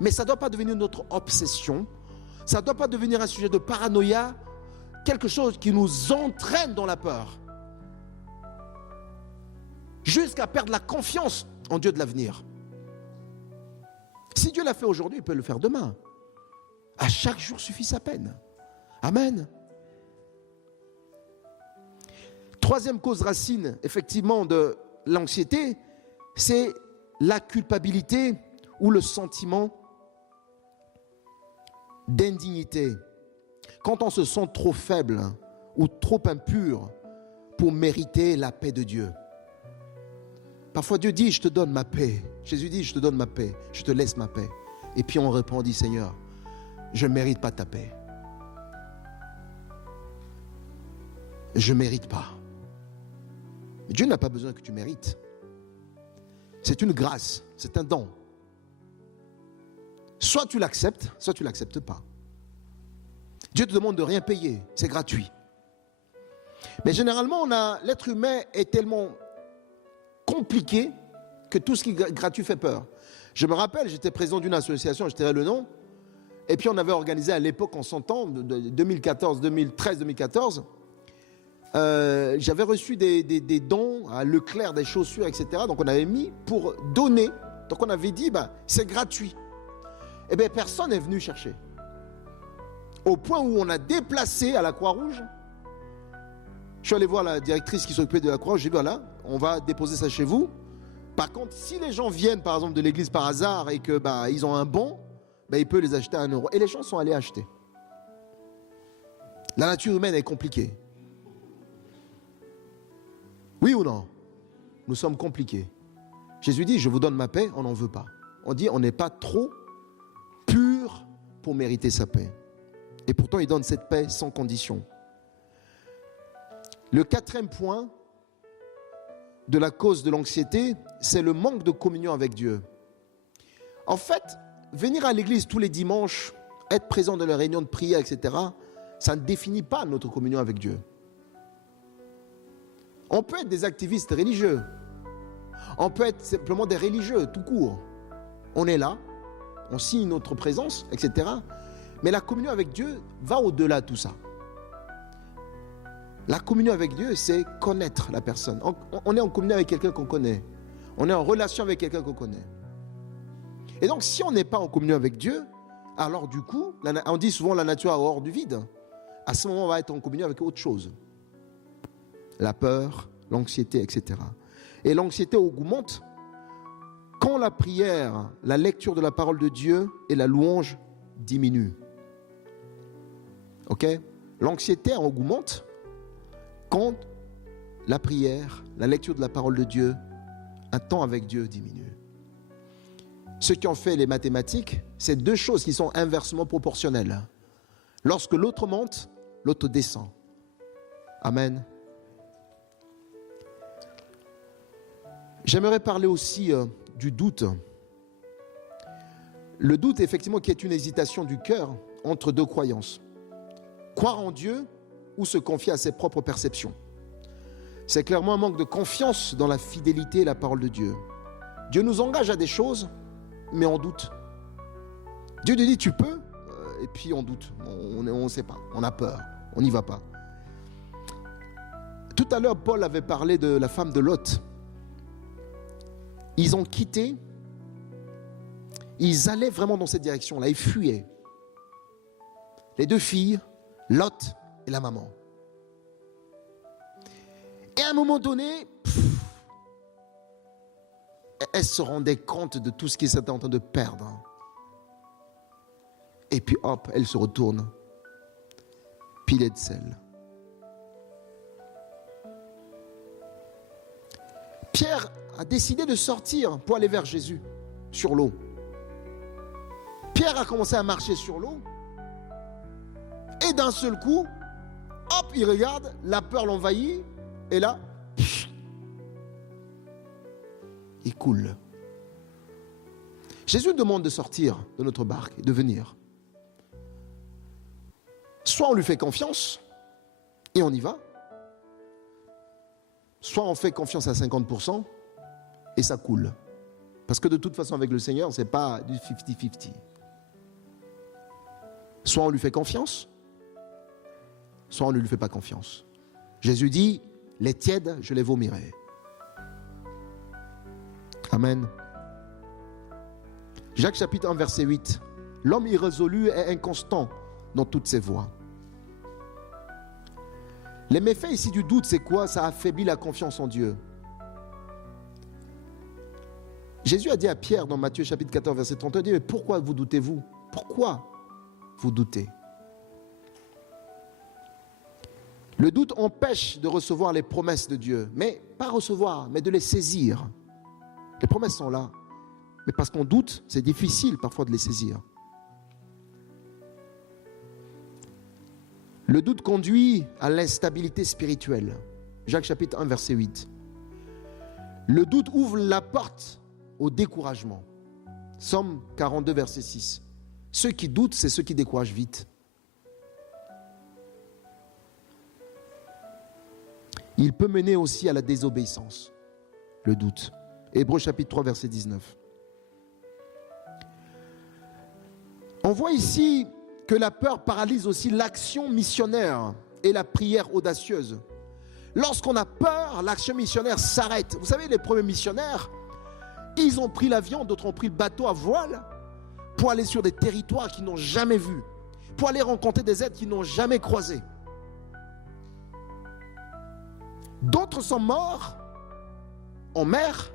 Mais ça ne doit pas devenir notre obsession. Ça ne doit pas devenir un sujet de paranoïa, quelque chose qui nous entraîne dans la peur. Jusqu'à perdre la confiance en Dieu de l'avenir. Si Dieu l'a fait aujourd'hui, il peut le faire demain. À chaque jour suffit sa peine. Amen. Troisième cause racine, effectivement, de l'anxiété, c'est la culpabilité ou le sentiment d'indignité. Quand on se sent trop faible ou trop impur pour mériter la paix de Dieu. Parfois Dieu dit, je te donne ma paix. Jésus dit, je te donne ma paix, je te laisse ma paix. Et puis on répond, dit, Seigneur, je ne mérite pas ta paix. Je ne mérite pas. Mais Dieu n'a pas besoin que tu mérites. C'est une grâce, c'est un don. Soit tu l'acceptes, soit tu ne l'acceptes pas. Dieu te demande de rien payer, c'est gratuit. Mais généralement, l'être humain est tellement compliqué que tout ce qui est gratuit fait peur. Je me rappelle, j'étais président d'une association, je tairai le nom, et puis on avait organisé à l'époque, en son temps, 2014, 2013, 2014, j'avais reçu des dons à Leclerc, des chaussures, etc. Donc on avait mis pour donner. Donc on avait dit, c'est gratuit. Eh bien, personne n'est venu chercher. Au point où on a déplacé à la Croix-Rouge. Je suis allé voir la directrice qui s'occupait de la Croix-Rouge. J'ai dit, voilà, on va déposer ça chez vous. Par contre, si les gens viennent, par exemple, de l'église par hasard et que ils ont un bon, ils peuvent les acheter à 1 euro. Et les gens sont allés acheter. La nature humaine est compliquée. Oui ou non? Nous sommes compliqués. Jésus dit, je vous donne ma paix, on n'en veut pas. On dit, on n'est pas trop pur pour mériter sa paix. Et pourtant, il donne cette paix sans condition. Le quatrième point de la cause de l'anxiété, c'est le manque de communion avec Dieu. En fait, venir à l'église tous les dimanches, être présent dans les réunions de prière, etc., ça ne définit pas notre communion avec Dieu. On peut être des activistes religieux. On peut être simplement des religieux, tout court. On est là, on signe notre présence, etc. Mais la communion avec Dieu va au-delà de tout ça. La communion avec Dieu, c'est connaître la personne. On est en communion avec quelqu'un qu'on connaît. On est en relation avec quelqu'un qu'on connaît. Et donc, si on n'est pas en communion avec Dieu, alors du coup, on dit souvent la nature a horreur du vide. À ce moment, on va être en communion avec autre chose. La peur, l'anxiété, etc. Et l'anxiété augmente quand la prière, la lecture de la parole de Dieu et la louange diminuent. Ok? L'anxiété augmente quand la prière, la lecture de la parole de Dieu, un temps avec Dieu diminue. Ceux qui ont fait les mathématiques, c'est deux choses qui sont inversement proportionnelles. Lorsque l'autre monte, l'autre descend. Amen. J'aimerais parler aussi du doute. Le doute, effectivement, qui est une hésitation du cœur entre deux croyances. Croire en Dieu ou se confier à ses propres perceptions. C'est clairement un manque de confiance dans la fidélité et la parole de Dieu. Dieu nous engage à des choses, mais on doute. Dieu nous dit tu peux, et puis on doute. On ne sait pas, on a peur, on n'y va pas. Tout à l'heure, Paul avait parlé de la femme de Lot. Ils ont quitté, ils allaient vraiment dans cette direction-là, ils fuyaient. Les deux filles, Lot et la maman. Et à un moment donné, elles se rendaient compte de tout ce qu'ils étaient en train de perdre. Et puis hop, elles se retournent, pilées de sel. Pierre a décidé de sortir pour aller vers Jésus sur l'eau. Pierre a commencé à marcher sur l'eau. Et d'un seul coup, hop, il regarde, la peur l'envahit. Et là, il coule. Jésus demande de sortir de notre barque et de venir. Soit on lui fait confiance et on y va. Soit on fait confiance à 50% et ça coule. Parce que de toute façon, avec le Seigneur, ce n'est pas du 50-50. Soit on lui fait confiance, soit on ne lui fait pas confiance. Jésus dit, les tièdes, je les vomirai. Amen. Jacques chapitre 1, verset 8. L'homme irrésolu est inconstant dans toutes ses voies. Les méfaits ici du doute, c'est quoi? Ça affaiblit la confiance en Dieu. Jésus a dit à Pierre dans Matthieu chapitre 14, verset 32, il dit, mais pourquoi vous doutez-vous? Pourquoi vous doutez? Le doute empêche de recevoir les promesses de Dieu. Mais pas recevoir, mais de les saisir. Les promesses sont là. Mais parce qu'on doute, c'est difficile parfois de les saisir. Le doute conduit à l'instabilité spirituelle. Jacques chapitre 1, verset 8. Le doute ouvre la porte au découragement. Psaume 42, verset 6. Ceux qui doutent, c'est ceux qui découragent vite. Il peut mener aussi à la désobéissance, le doute. Hébreux chapitre 3, verset 19. On voit ici que la peur paralyse aussi l'action missionnaire et la prière audacieuse. Lorsqu'on a peur, l'action missionnaire s'arrête. Vous savez, les premiers missionnaires, ils ont pris l'avion, d'autres ont pris le bateau à voile pour aller sur des territoires qu'ils n'ont jamais vus, pour aller rencontrer des êtres qu'ils n'ont jamais croisés. D'autres sont morts en mer,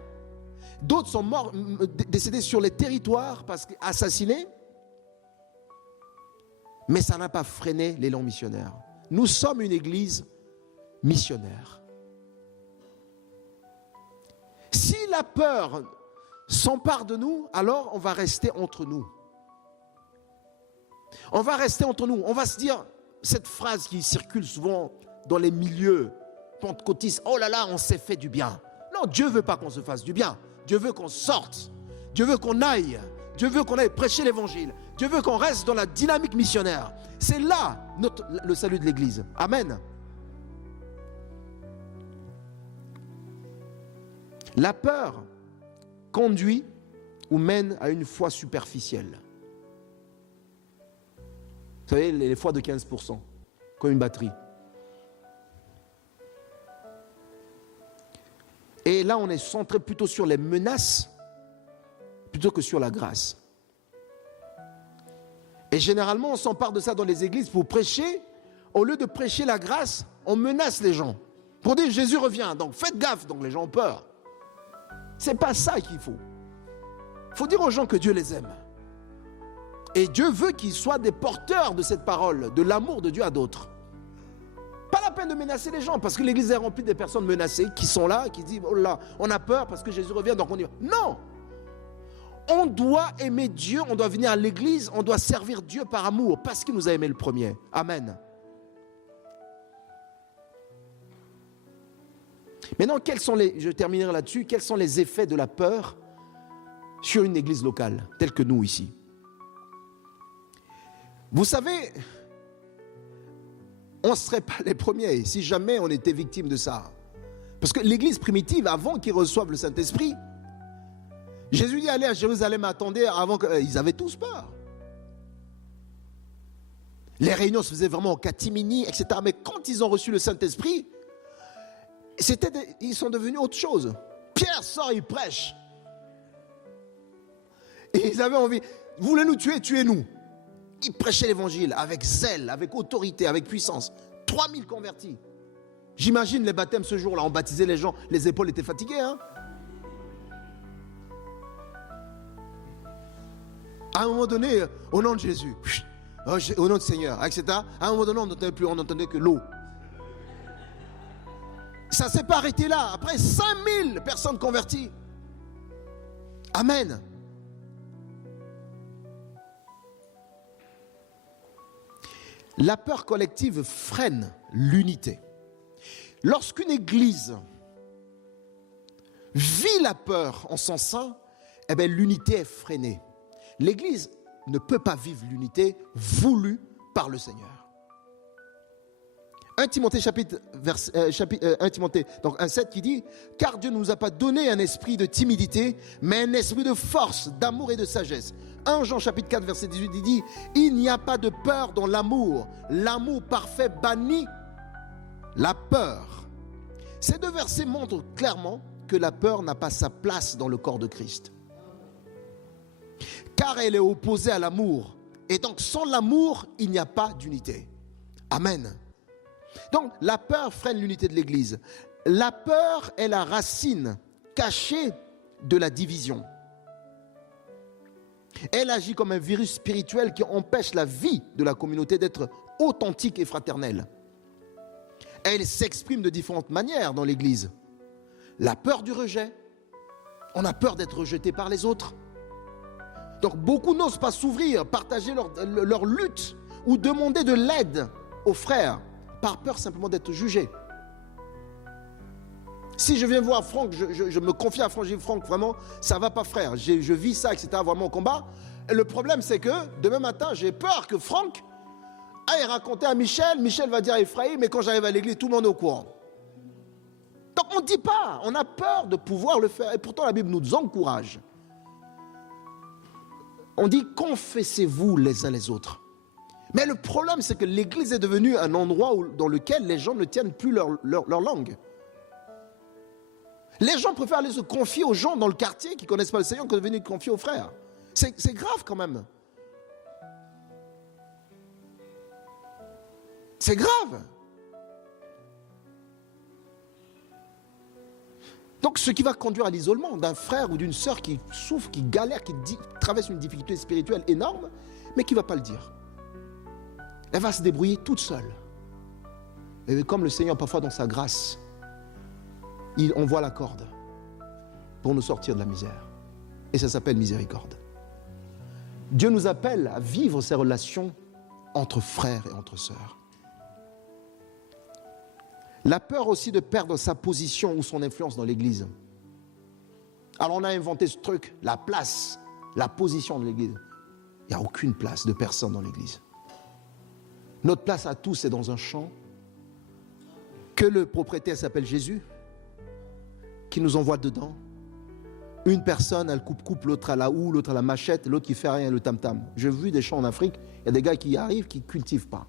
d'autres sont morts, décédés sur les territoires parce qu'assassinés. Mais ça n'a pas freiné l'élan missionnaire. Nous sommes une église missionnaire. Si la peur s'empare de nous, alors on va rester entre nous. On va rester entre nous. On va se dire cette phrase qui circule souvent dans les milieux pentecôtistes. Oh là là, on s'est fait du bien. Non, Dieu ne veut pas qu'on se fasse du bien. Dieu veut qu'on sorte. Dieu veut qu'on aille. Dieu veut qu'on aille prêcher l'évangile. Dieu veut qu'on reste dans la dynamique missionnaire. C'est là le salut de l'église. Amen. La peur conduit ou mène à une foi superficielle. savez, les fois de 15%, comme une batterie. Et là, on est centré plutôt sur les menaces plutôt que sur la grâce. Et généralement, on s'empare de ça dans les églises pour prêcher. Au lieu de prêcher la grâce, on menace les gens. Pour dire Jésus revient, donc faites gaffe, donc les gens ont peur. C'est pas ça qu'il faut. Il faut dire aux gens que Dieu les aime. Et Dieu veut qu'ils soient des porteurs de cette parole, de l'amour de Dieu à d'autres. Pas la peine de menacer les gens, parce que l'église est remplie de personnes menacées qui sont là, qui disent, oh là, on a peur parce que Jésus revient, donc on y va. Non! On doit aimer Dieu, on doit venir à l'église, on doit servir Dieu par amour, parce qu'il nous a aimé le premier. Amen. Maintenant, je terminerai là-dessus, quels sont les effets de la peur sur une église locale, telle que nous ici? Vous savez, on ne serait pas les premiers si jamais on était victime de ça. Parce que l'église primitive, avant qu'ils reçoivent le Saint-Esprit, Jésus dit, allez à Jérusalem, attendez, avant qu'ils avaient tous peur. Les réunions se faisaient vraiment en catimini, etc. Mais quand ils ont reçu le Saint-Esprit, ils sont devenus autre chose. Pierre sort, il prêche. Et ils avaient envie, vous voulez nous tuer, tuez-nous. Ils prêchaient l'évangile avec zèle, avec autorité, avec puissance. 3000 convertis. J'imagine les baptêmes ce jour-là, on baptisait les gens, les épaules étaient fatiguées. Hein? À un moment donné, au nom de Jésus, au nom du Seigneur, etc. À un moment donné, on n'entendait que l'eau. Ça ne s'est pas arrêté là. Après 5000 personnes converties. Amen. La peur collective freine l'unité. Lorsqu'une église vit la peur en son sein, eh bien, l'unité est freinée. L'église ne peut pas vivre l'unité voulue par le Seigneur. 1 Timothée, 1 Timothée, donc 1,7 qui dit « Car Dieu ne nous a pas donné un esprit de timidité, mais un esprit de force, d'amour et de sagesse. » 1 Jean chapitre 4, verset 18, il dit « Il n'y a pas de peur dans l'amour. L'amour parfait bannit la peur. » Ces deux versets montrent clairement que la peur n'a pas sa place dans le corps de Christ. Car elle est opposée à l'amour. Et donc sans l'amour, il n'y a pas d'unité. Amen. Donc la peur freine l'unité de l'Église. La peur est la racine cachée de la division. Elle agit comme un virus spirituel qui empêche la vie de la communauté d'être authentique et fraternelle. Elle s'exprime de différentes manières dans l'Église. La peur du rejet. On a peur d'être rejeté par les autres. Donc beaucoup n'osent pas s'ouvrir, partager leur lutte ou demander de l'aide aux frères par peur simplement d'être jugé. Si je viens voir Franck, je me confie à Franck, je dis Franck, vraiment, ça ne va pas frère, je vis ça, etc., vraiment au combat. Et le problème c'est que demain matin, j'ai peur que Franck aille raconter à Michel, Michel va dire à Ephraïm, mais quand j'arrive à l'église, tout le monde est au courant. Donc on ne dit pas, on a peur de pouvoir le faire, et pourtant la Bible nous encourage. On dit confessez-vous les uns les autres. Mais le problème, c'est que l'église est devenue un endroit dans lequel les gens ne tiennent plus leur langue. Les gens préfèrent aller se confier aux gens dans le quartier qui ne connaissent pas le Seigneur que de venir confier aux frères. C'est grave quand même. C'est grave. Donc ce qui va conduire à l'isolement d'un frère ou d'une sœur qui souffre, qui galère, qui traverse une difficulté spirituelle énorme, mais qui ne va pas le dire. Elle va se débrouiller toute seule. Et comme le Seigneur parfois dans sa grâce, il envoie la corde pour nous sortir de la misère. Et ça s'appelle miséricorde. Dieu nous appelle à vivre ces relations entre frères et entre sœurs. La peur aussi de perdre sa position ou son influence dans l'église. Alors on a inventé ce truc, la place, la position de l'église. Il n'y a aucune place de personne dans l'église. Notre place à tous est dans un champ que le propriétaire s'appelle Jésus, qui nous envoie dedans Une personne, elle coupe, l'autre à la houe, l'autre à la machette, l'autre qui fait rien, le tam-tam. J'ai vu des champs en Afrique, il y a des gars qui arrivent, qui ne cultivent pas,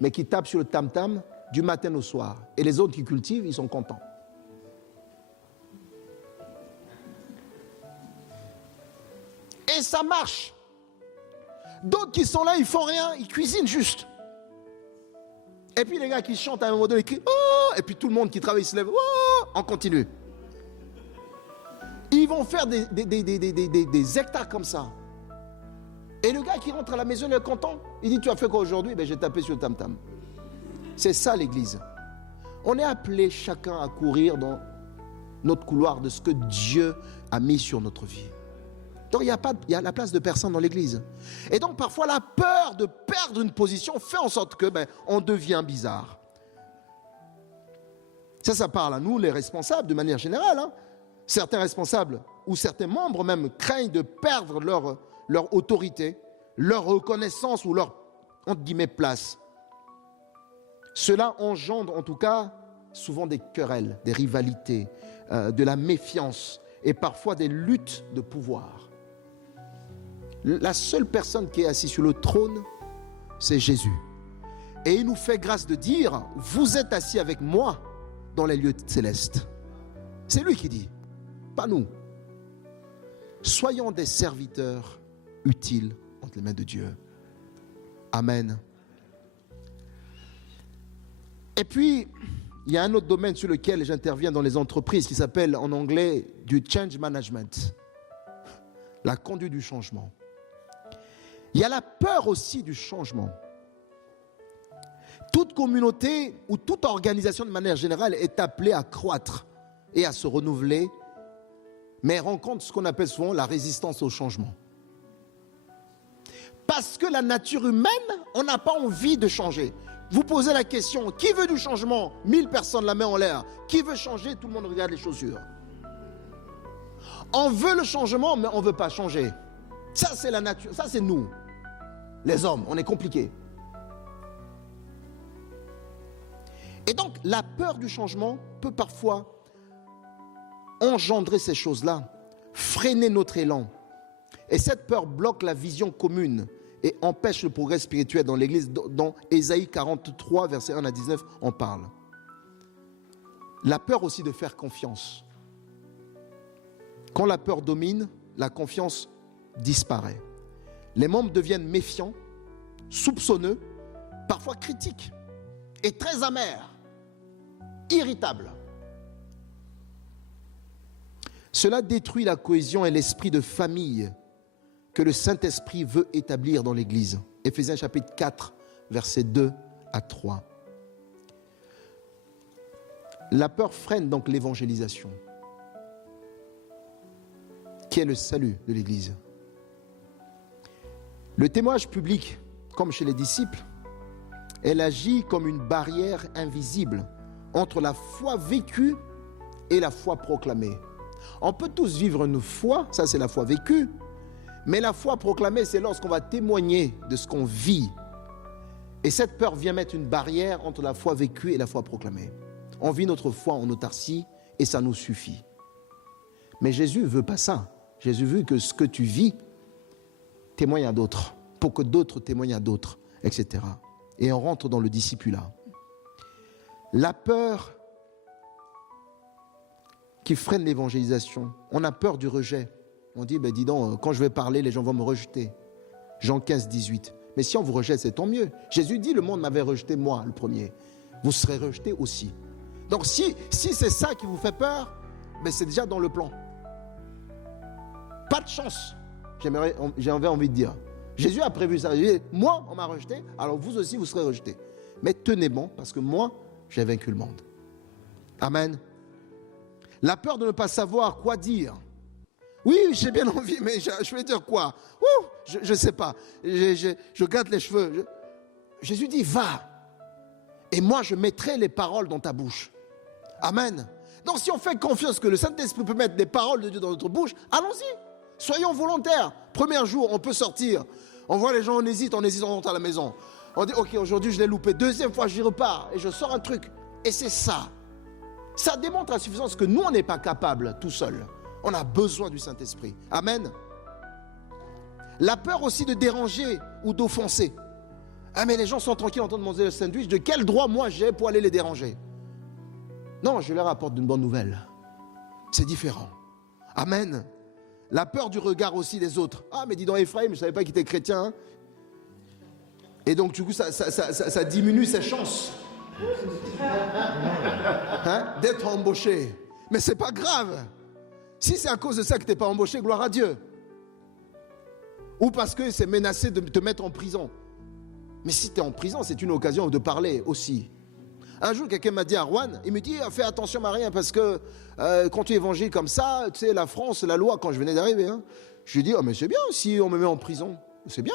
mais qui tapent sur le tam-tam du matin au soir. Et les autres qui cultivent, ils sont contents. Et ça marche. D'autres qui sont là, ils font rien, ils cuisinent juste. Et puis les gars qui chantent à un moment donné, ils crient, oh! Et puis tout le monde qui travaille se lève, oh! On continue. Ils vont faire des hectares comme ça. Et le gars qui rentre à la maison, il est content. Il dit, tu as fait quoi aujourd'hui? Ben, j'ai tapé sur le tam-tam. C'est ça l'église. On est appelé chacun à courir dans notre couloir de ce que Dieu a mis sur notre vie. Donc il y a la place de personne dans l'église. Et donc parfois la peur de perdre une position fait en sorte que on devient bizarre. Ça parle à nous les responsables de manière générale. Certains responsables ou certains membres même craignent de perdre leur autorité, leur reconnaissance ou leur, entre guillemets, place. Cela engendre en tout cas souvent des querelles, des rivalités, de la méfiance et parfois des luttes de pouvoir. La seule personne qui est assise sur le trône, c'est Jésus. Et il nous fait grâce de dire, vous êtes assis avec moi dans les lieux célestes. C'est lui qui dit, pas nous. Soyons des serviteurs utiles entre les mains de Dieu. Amen. Et puis, il y a un autre domaine sur lequel j'interviens dans les entreprises qui s'appelle en anglais du change management. La conduite du changement. Il y a la peur aussi du changement. Toute communauté ou toute organisation de manière générale est appelée à croître et à se renouveler, mais rencontre ce qu'on appelle souvent la résistance au changement. Parce que la nature humaine, on n'a pas envie de changer. Vous posez la question, qui veut du changement? 1000 personnes la main en l'air. Qui veut changer? Tout le monde regarde les chaussures. On veut le changement, mais on ne veut pas changer. Ça, c'est la nature. Ça, c'est nous. Les hommes, on est compliqués. Et donc, la peur du changement peut parfois engendrer ces choses-là, freiner notre élan. Et cette peur bloque la vision commune et empêche le progrès spirituel dans l'Église. Dans Ésaïe 43, versets 1 à 19, on parle. La peur aussi de faire confiance. Quand la peur domine, la confiance disparaît. Les membres deviennent méfiants, soupçonneux, parfois critiques et très amers, irritables. Cela détruit la cohésion et l'esprit de famille que le Saint-Esprit veut établir dans l'Église. Éphésiens chapitre 4, versets 2 à 3. La peur freine donc l'évangélisation, qui est le salut de l'Église. Le témoignage public, comme chez les disciples, elle agit comme une barrière invisible entre la foi vécue et la foi proclamée. On peut tous vivre une foi, ça c'est la foi vécue, mais la foi proclamée, c'est lorsqu'on va témoigner de ce qu'on vit. Et cette peur vient mettre une barrière entre la foi vécue et la foi proclamée. On vit notre foi en autarcie et ça nous suffit. Mais Jésus ne veut pas ça. Jésus veut que ce que tu vis témoigne à d'autres, pour que d'autres témoignent à d'autres, etc. Et on rentre dans le discipulat. La peur qui freine l'évangélisation. On a peur du rejet. On dit, dis donc, quand je vais parler, les gens vont me rejeter. Jean 15, 18. Mais si on vous rejette, c'est tant mieux. Jésus dit, le monde m'avait rejeté moi, le premier. Vous serez rejetés aussi. Donc si c'est ça qui vous fait peur, c'est déjà dans le plan. Pas de chance, j'avais envie de dire. Jésus a prévu ça. Il dit, moi, on m'a rejeté, alors vous aussi, vous serez rejetés. Mais tenez bon, parce que moi, j'ai vaincu le monde. Amen. La peur de ne pas savoir quoi dire. Oui, j'ai bien envie, mais je vais dire quoi? Je ne sais pas. Je gratte les cheveux. Jésus dit, va. Et moi, je mettrai les paroles dans ta bouche. Amen. Donc, si on fait confiance que le Saint-Esprit peut mettre des paroles de Dieu dans notre bouche, allons-y. Soyons volontaires. Premier jour, on peut sortir. On voit les gens, on hésite, on rentre à la maison. On dit, ok, aujourd'hui, je l'ai loupé. Deuxième fois, j'y repars et je sors un truc. Et c'est ça. Ça démontre à suffisance que nous, on n'est pas capable tout seul. On a besoin du Saint-Esprit. Amen. La peur aussi de déranger ou d'offenser. Ah mais les gens sont tranquilles en train de manger le sandwich. De quel droit moi j'ai pour aller les déranger? Non, je leur apporte une bonne nouvelle. C'est différent. Amen. La peur du regard aussi des autres. Ah mais dis donc Ephraim, je ne savais pas qu'il était chrétien. Hein? Et donc du coup ça diminue ses chances hein, d'être embauché. Mais c'est pas grave. Si c'est à cause de ça que tu n'es pas embauché, gloire à Dieu. Ou parce que c'est menacé de te mettre en prison. Mais si tu es en prison, c'est une occasion de parler aussi. Un jour, quelqu'un m'a dit à Rouen, il me dit, fais attention Marie, hein, parce que quand tu évangiles comme ça, tu sais, la France, la loi, quand je venais d'arriver, hein, je lui ai dit, oh, mais c'est bien si on me met en prison, c'est bien.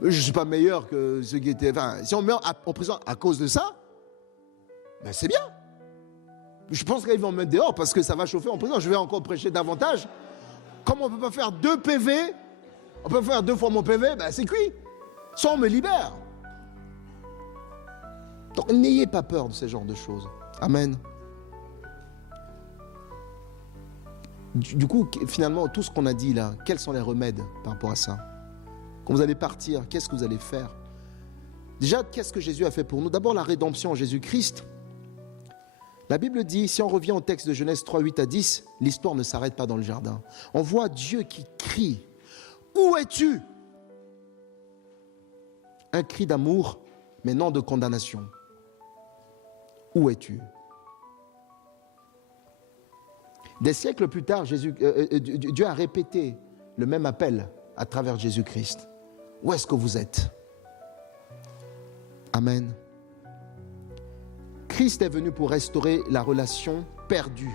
Je ne suis pas meilleur que ceux qui étaient... Enfin, si on me met en prison à cause de ça, ben c'est bien. Je pense qu'ils vont me mettre dehors parce que ça va chauffer en prison. Je vais encore prêcher davantage. Comme on ne peut pas faire 2 PV, on peut faire 2 fois mon PV, ben c'est cuit. Soit on me libère. Donc n'ayez pas peur de ce genre de choses. Amen. Du coup, finalement, tout ce qu'on a dit là, quels sont les remèdes par rapport à ça? Quand vous allez partir, qu'est-ce que vous allez faire? Déjà, qu'est-ce que Jésus a fait pour nous? D'abord, la rédemption en Jésus-Christ. La Bible dit, si on revient au texte de Genèse 3, 8 à 10, l'histoire ne s'arrête pas dans le jardin. On voit Dieu qui crie, « Où es-tu » Un cri d'amour, mais non de condamnation. Où es-tu? Des siècles plus tard, Dieu a répété le même appel à travers Jésus-Christ. Où est-ce que vous êtes? Amen. Christ est venu pour restaurer la relation perdue.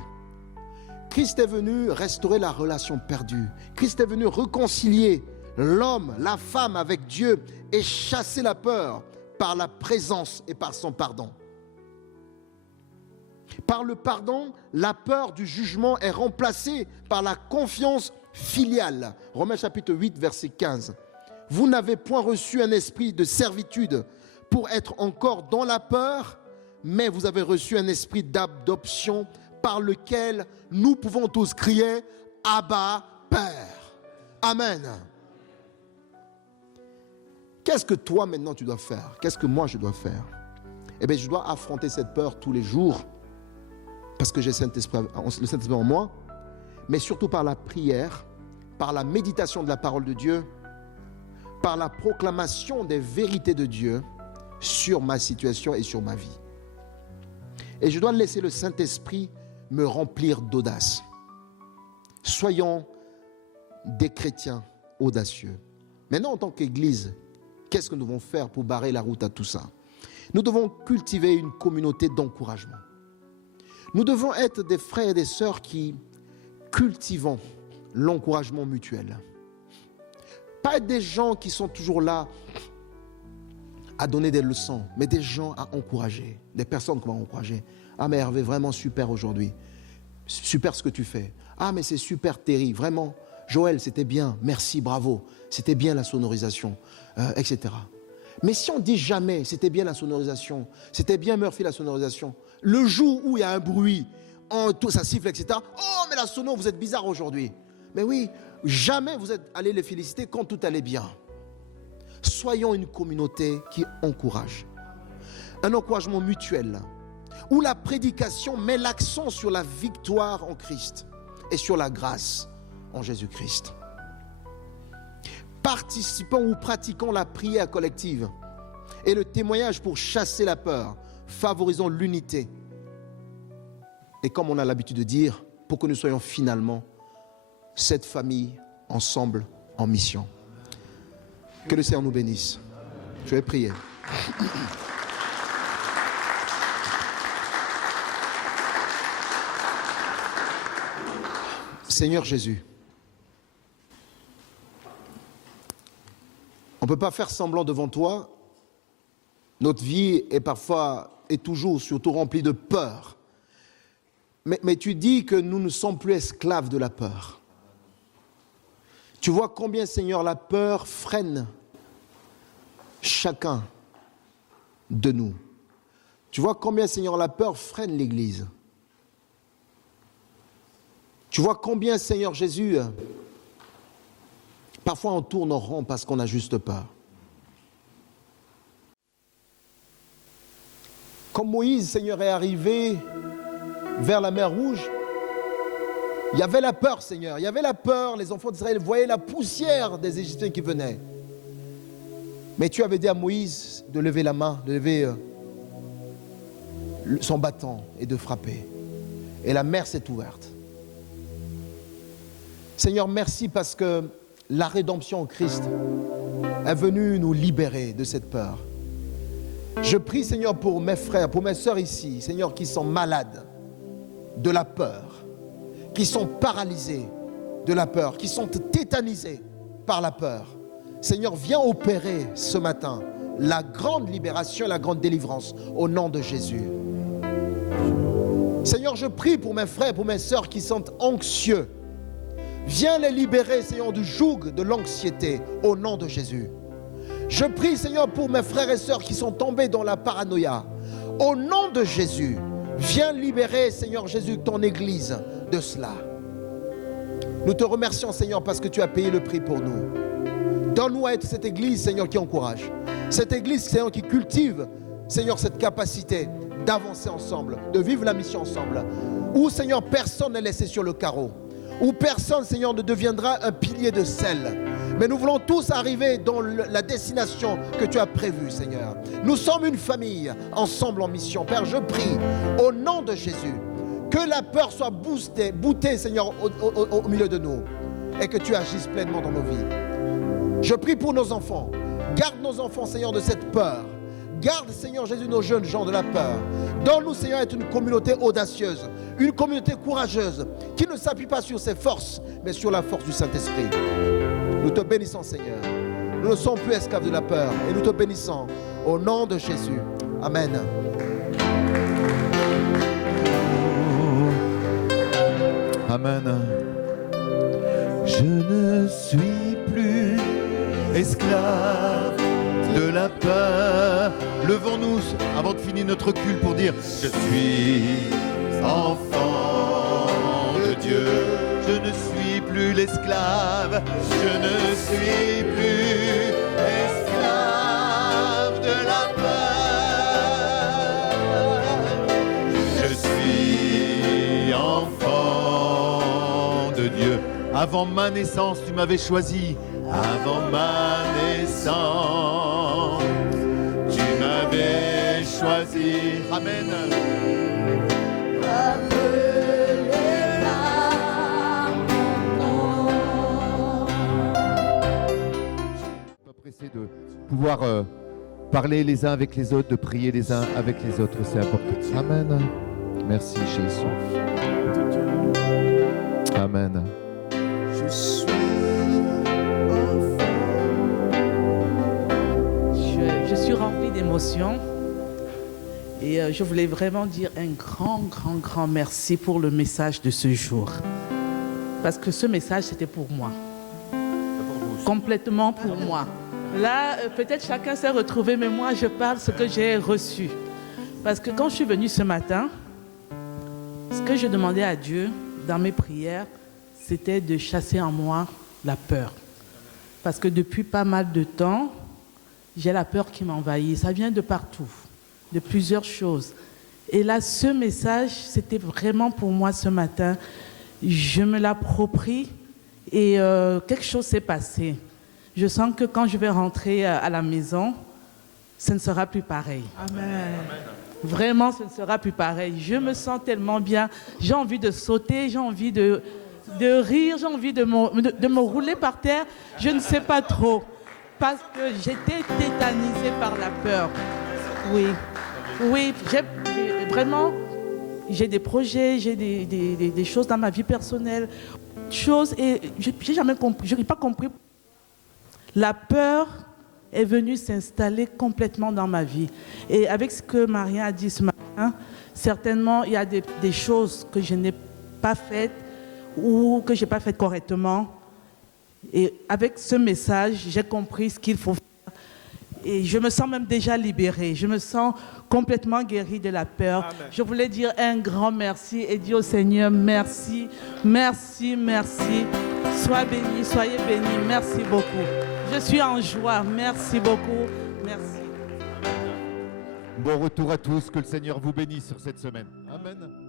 Christ est venu restaurer la relation perdue. Christ est venu réconcilier l'homme, la femme avec Dieu et chasser la peur par la présence et par son pardon. Par le pardon, la peur du jugement est remplacée par la confiance filiale. Romains chapitre 8, verset 15. Vous n'avez point reçu un esprit de servitude pour être encore dans la peur, mais vous avez reçu un esprit d'adoption par lequel nous pouvons tous crier « Abba, Père ». Amen. Qu'est-ce que toi maintenant tu dois faire? Qu'est-ce que moi je dois faire? Eh bien, je dois affronter cette peur tous les jours parce que j'ai le Saint-Esprit en moi, mais surtout par la prière, par la méditation de la parole de Dieu, par la proclamation des vérités de Dieu sur ma situation et sur ma vie. Et je dois laisser le Saint-Esprit me remplir d'audace. Soyons des chrétiens audacieux. Maintenant, en tant qu'Église, qu'est-ce que nous devons faire pour barrer la route à tout ça? Nous devons cultiver une communauté d'encouragement. Nous devons être des frères et des sœurs qui cultivons l'encouragement mutuel. Pas être des gens qui sont toujours là à donner des leçons, mais des gens à encourager, des personnes qu'on va encourager. Ah mais Hervé, vraiment super aujourd'hui. Super ce que tu fais. Ah mais c'est super Terry, vraiment. Joël, c'était bien, merci, bravo. C'était bien la sonorisation, etc. Mais si on dit jamais, c'était bien la sonorisation, c'était bien Murphy la sonorisation, le jour où il y a un bruit, ça siffle, etc. Oh mais la sono, vous êtes bizarre aujourd'hui. Mais oui, jamais vous êtes allés les féliciter quand tout allait bien. Soyons une communauté qui encourage. Un encouragement mutuel, où la prédication met l'accent sur la victoire en Christ et sur la grâce en Jésus-Christ. Participant ou pratiquant la prière collective et le témoignage pour chasser la peur, favorisant l'unité. Et comme on a l'habitude de dire, pour que nous soyons finalement cette famille ensemble en mission. Que le Seigneur nous bénisse. Je vais prier. Seigneur Jésus, on ne peut pas faire semblant devant toi. Notre vie est parfois et toujours surtout remplie de peur. Mais tu dis que nous ne sommes plus esclaves de la peur. Tu vois combien, Seigneur, la peur freine chacun de nous. Tu vois combien, Seigneur, la peur freine l'Église. Tu vois combien, Seigneur Jésus, parfois on tourne en rond parce qu'on a juste peur. Quand Moïse, Seigneur, est arrivé vers la mer Rouge, il y avait la peur, Seigneur. Il y avait la peur. Les enfants d'Israël voyaient la poussière des Égyptiens qui venaient. Mais tu avais dit à Moïse de lever la main, de lever son bâton et de frapper. Et la mer s'est ouverte. Seigneur, merci parce que la rédemption en Christ est venue nous libérer de cette peur. Je prie, Seigneur, pour mes frères, pour mes sœurs ici, Seigneur, qui sont malades de la peur, qui sont paralysés de la peur, qui sont tétanisés par la peur. Seigneur, viens opérer ce matin la grande libération, la grande délivrance au nom de Jésus. Seigneur, je prie pour mes frères, pour mes sœurs qui sont anxieux. Viens les libérer, Seigneur, du joug de l'anxiété au nom de Jésus. Je prie, Seigneur, pour mes frères et sœurs qui sont tombés dans la paranoïa. Au nom de Jésus, viens libérer, Seigneur Jésus, ton Église de cela. Nous te remercions, Seigneur, parce que tu as payé le prix pour nous. Donne-nous à être cette Église, Seigneur, qui encourage. Cette Église, Seigneur, qui cultive, Seigneur, cette capacité d'avancer ensemble, de vivre la mission ensemble. Où, Seigneur, personne n'est laissé sur le carreau. Où personne, Seigneur, ne deviendra un pilier de sel. Mais nous voulons tous arriver dans la destination que tu as prévue, Seigneur. Nous sommes une famille, ensemble en mission. Père, je prie, au nom de Jésus, que la peur soit boutée, Seigneur, au milieu de nous. Et que tu agisses pleinement dans nos vies. Je prie pour nos enfants. Garde nos enfants, Seigneur, de cette peur. Garde, Seigneur Jésus, nos jeunes gens de la peur. Donne-nous, Seigneur, être une communauté audacieuse, une communauté courageuse, qui ne s'appuie pas sur ses forces, mais sur la force du Saint-Esprit. Nous te bénissons, Seigneur. Nous ne sommes plus esclaves de la peur, et nous te bénissons au nom de Jésus. Amen. Amen. Je ne suis plus esclave de la peur. Levons-nous avant de finir notre culte pour dire: je suis enfant de Dieu. Je ne suis plus l'esclave. Je ne suis plus esclave de la peur. Je suis enfant de Dieu. Avant ma naissance, tu m'avais choisi. Avant ma naissance, tu m'avais choisi. Amen. Pas pressé de pouvoir parler les uns avec les autres, de prier les uns avec les autres, c'est important. Amen. Merci Jésus. Amen. Je suis Je suis remplie d'émotions et je voulais vraiment dire un grand merci pour le message de ce jour. Parce que ce message, c'était pour moi. Complètement pour moi. Là, peut-être chacun s'est retrouvé, mais moi, je parle ce que j'ai reçu. Parce que quand je suis venue ce matin, ce que je demandais à Dieu dans mes prières, c'était de chasser en moi la peur. Parce que depuis pas mal de temps, j'ai la peur qui m'envahit. Ça vient de partout, de plusieurs choses. Et là, ce message, c'était vraiment pour moi ce matin. Je me l'approprie et quelque chose s'est passé. Je sens que quand je vais rentrer à la maison, ce ne sera plus pareil. Amen. Vraiment, ce ne sera plus pareil. Je me sens tellement bien. J'ai envie de sauter, j'ai envie de rire, j'ai envie de me rouler par terre. Je ne sais pas trop. Parce que j'étais tétanisée par la peur. Oui, vraiment, j'ai des projets, j'ai des choses dans ma vie personnelle, et j'ai jamais compris, je n'ai pas compris. La peur est venue s'installer complètement dans ma vie. Et avec ce que Maria a dit ce matin, certainement, il y a des choses que je n'ai pas faites ou que je n'ai pas faites correctement. Et avec ce message, j'ai compris ce qu'il faut faire. Et je me sens même déjà libérée. Je me sens complètement guérie de la peur. Amen. Je voulais dire un grand merci et dire au Seigneur merci, merci, merci. Sois béni, soyez bénis. Merci beaucoup. Je suis en joie. Merci beaucoup. Merci. Bon retour à tous, que le Seigneur vous bénisse sur cette semaine. Amen.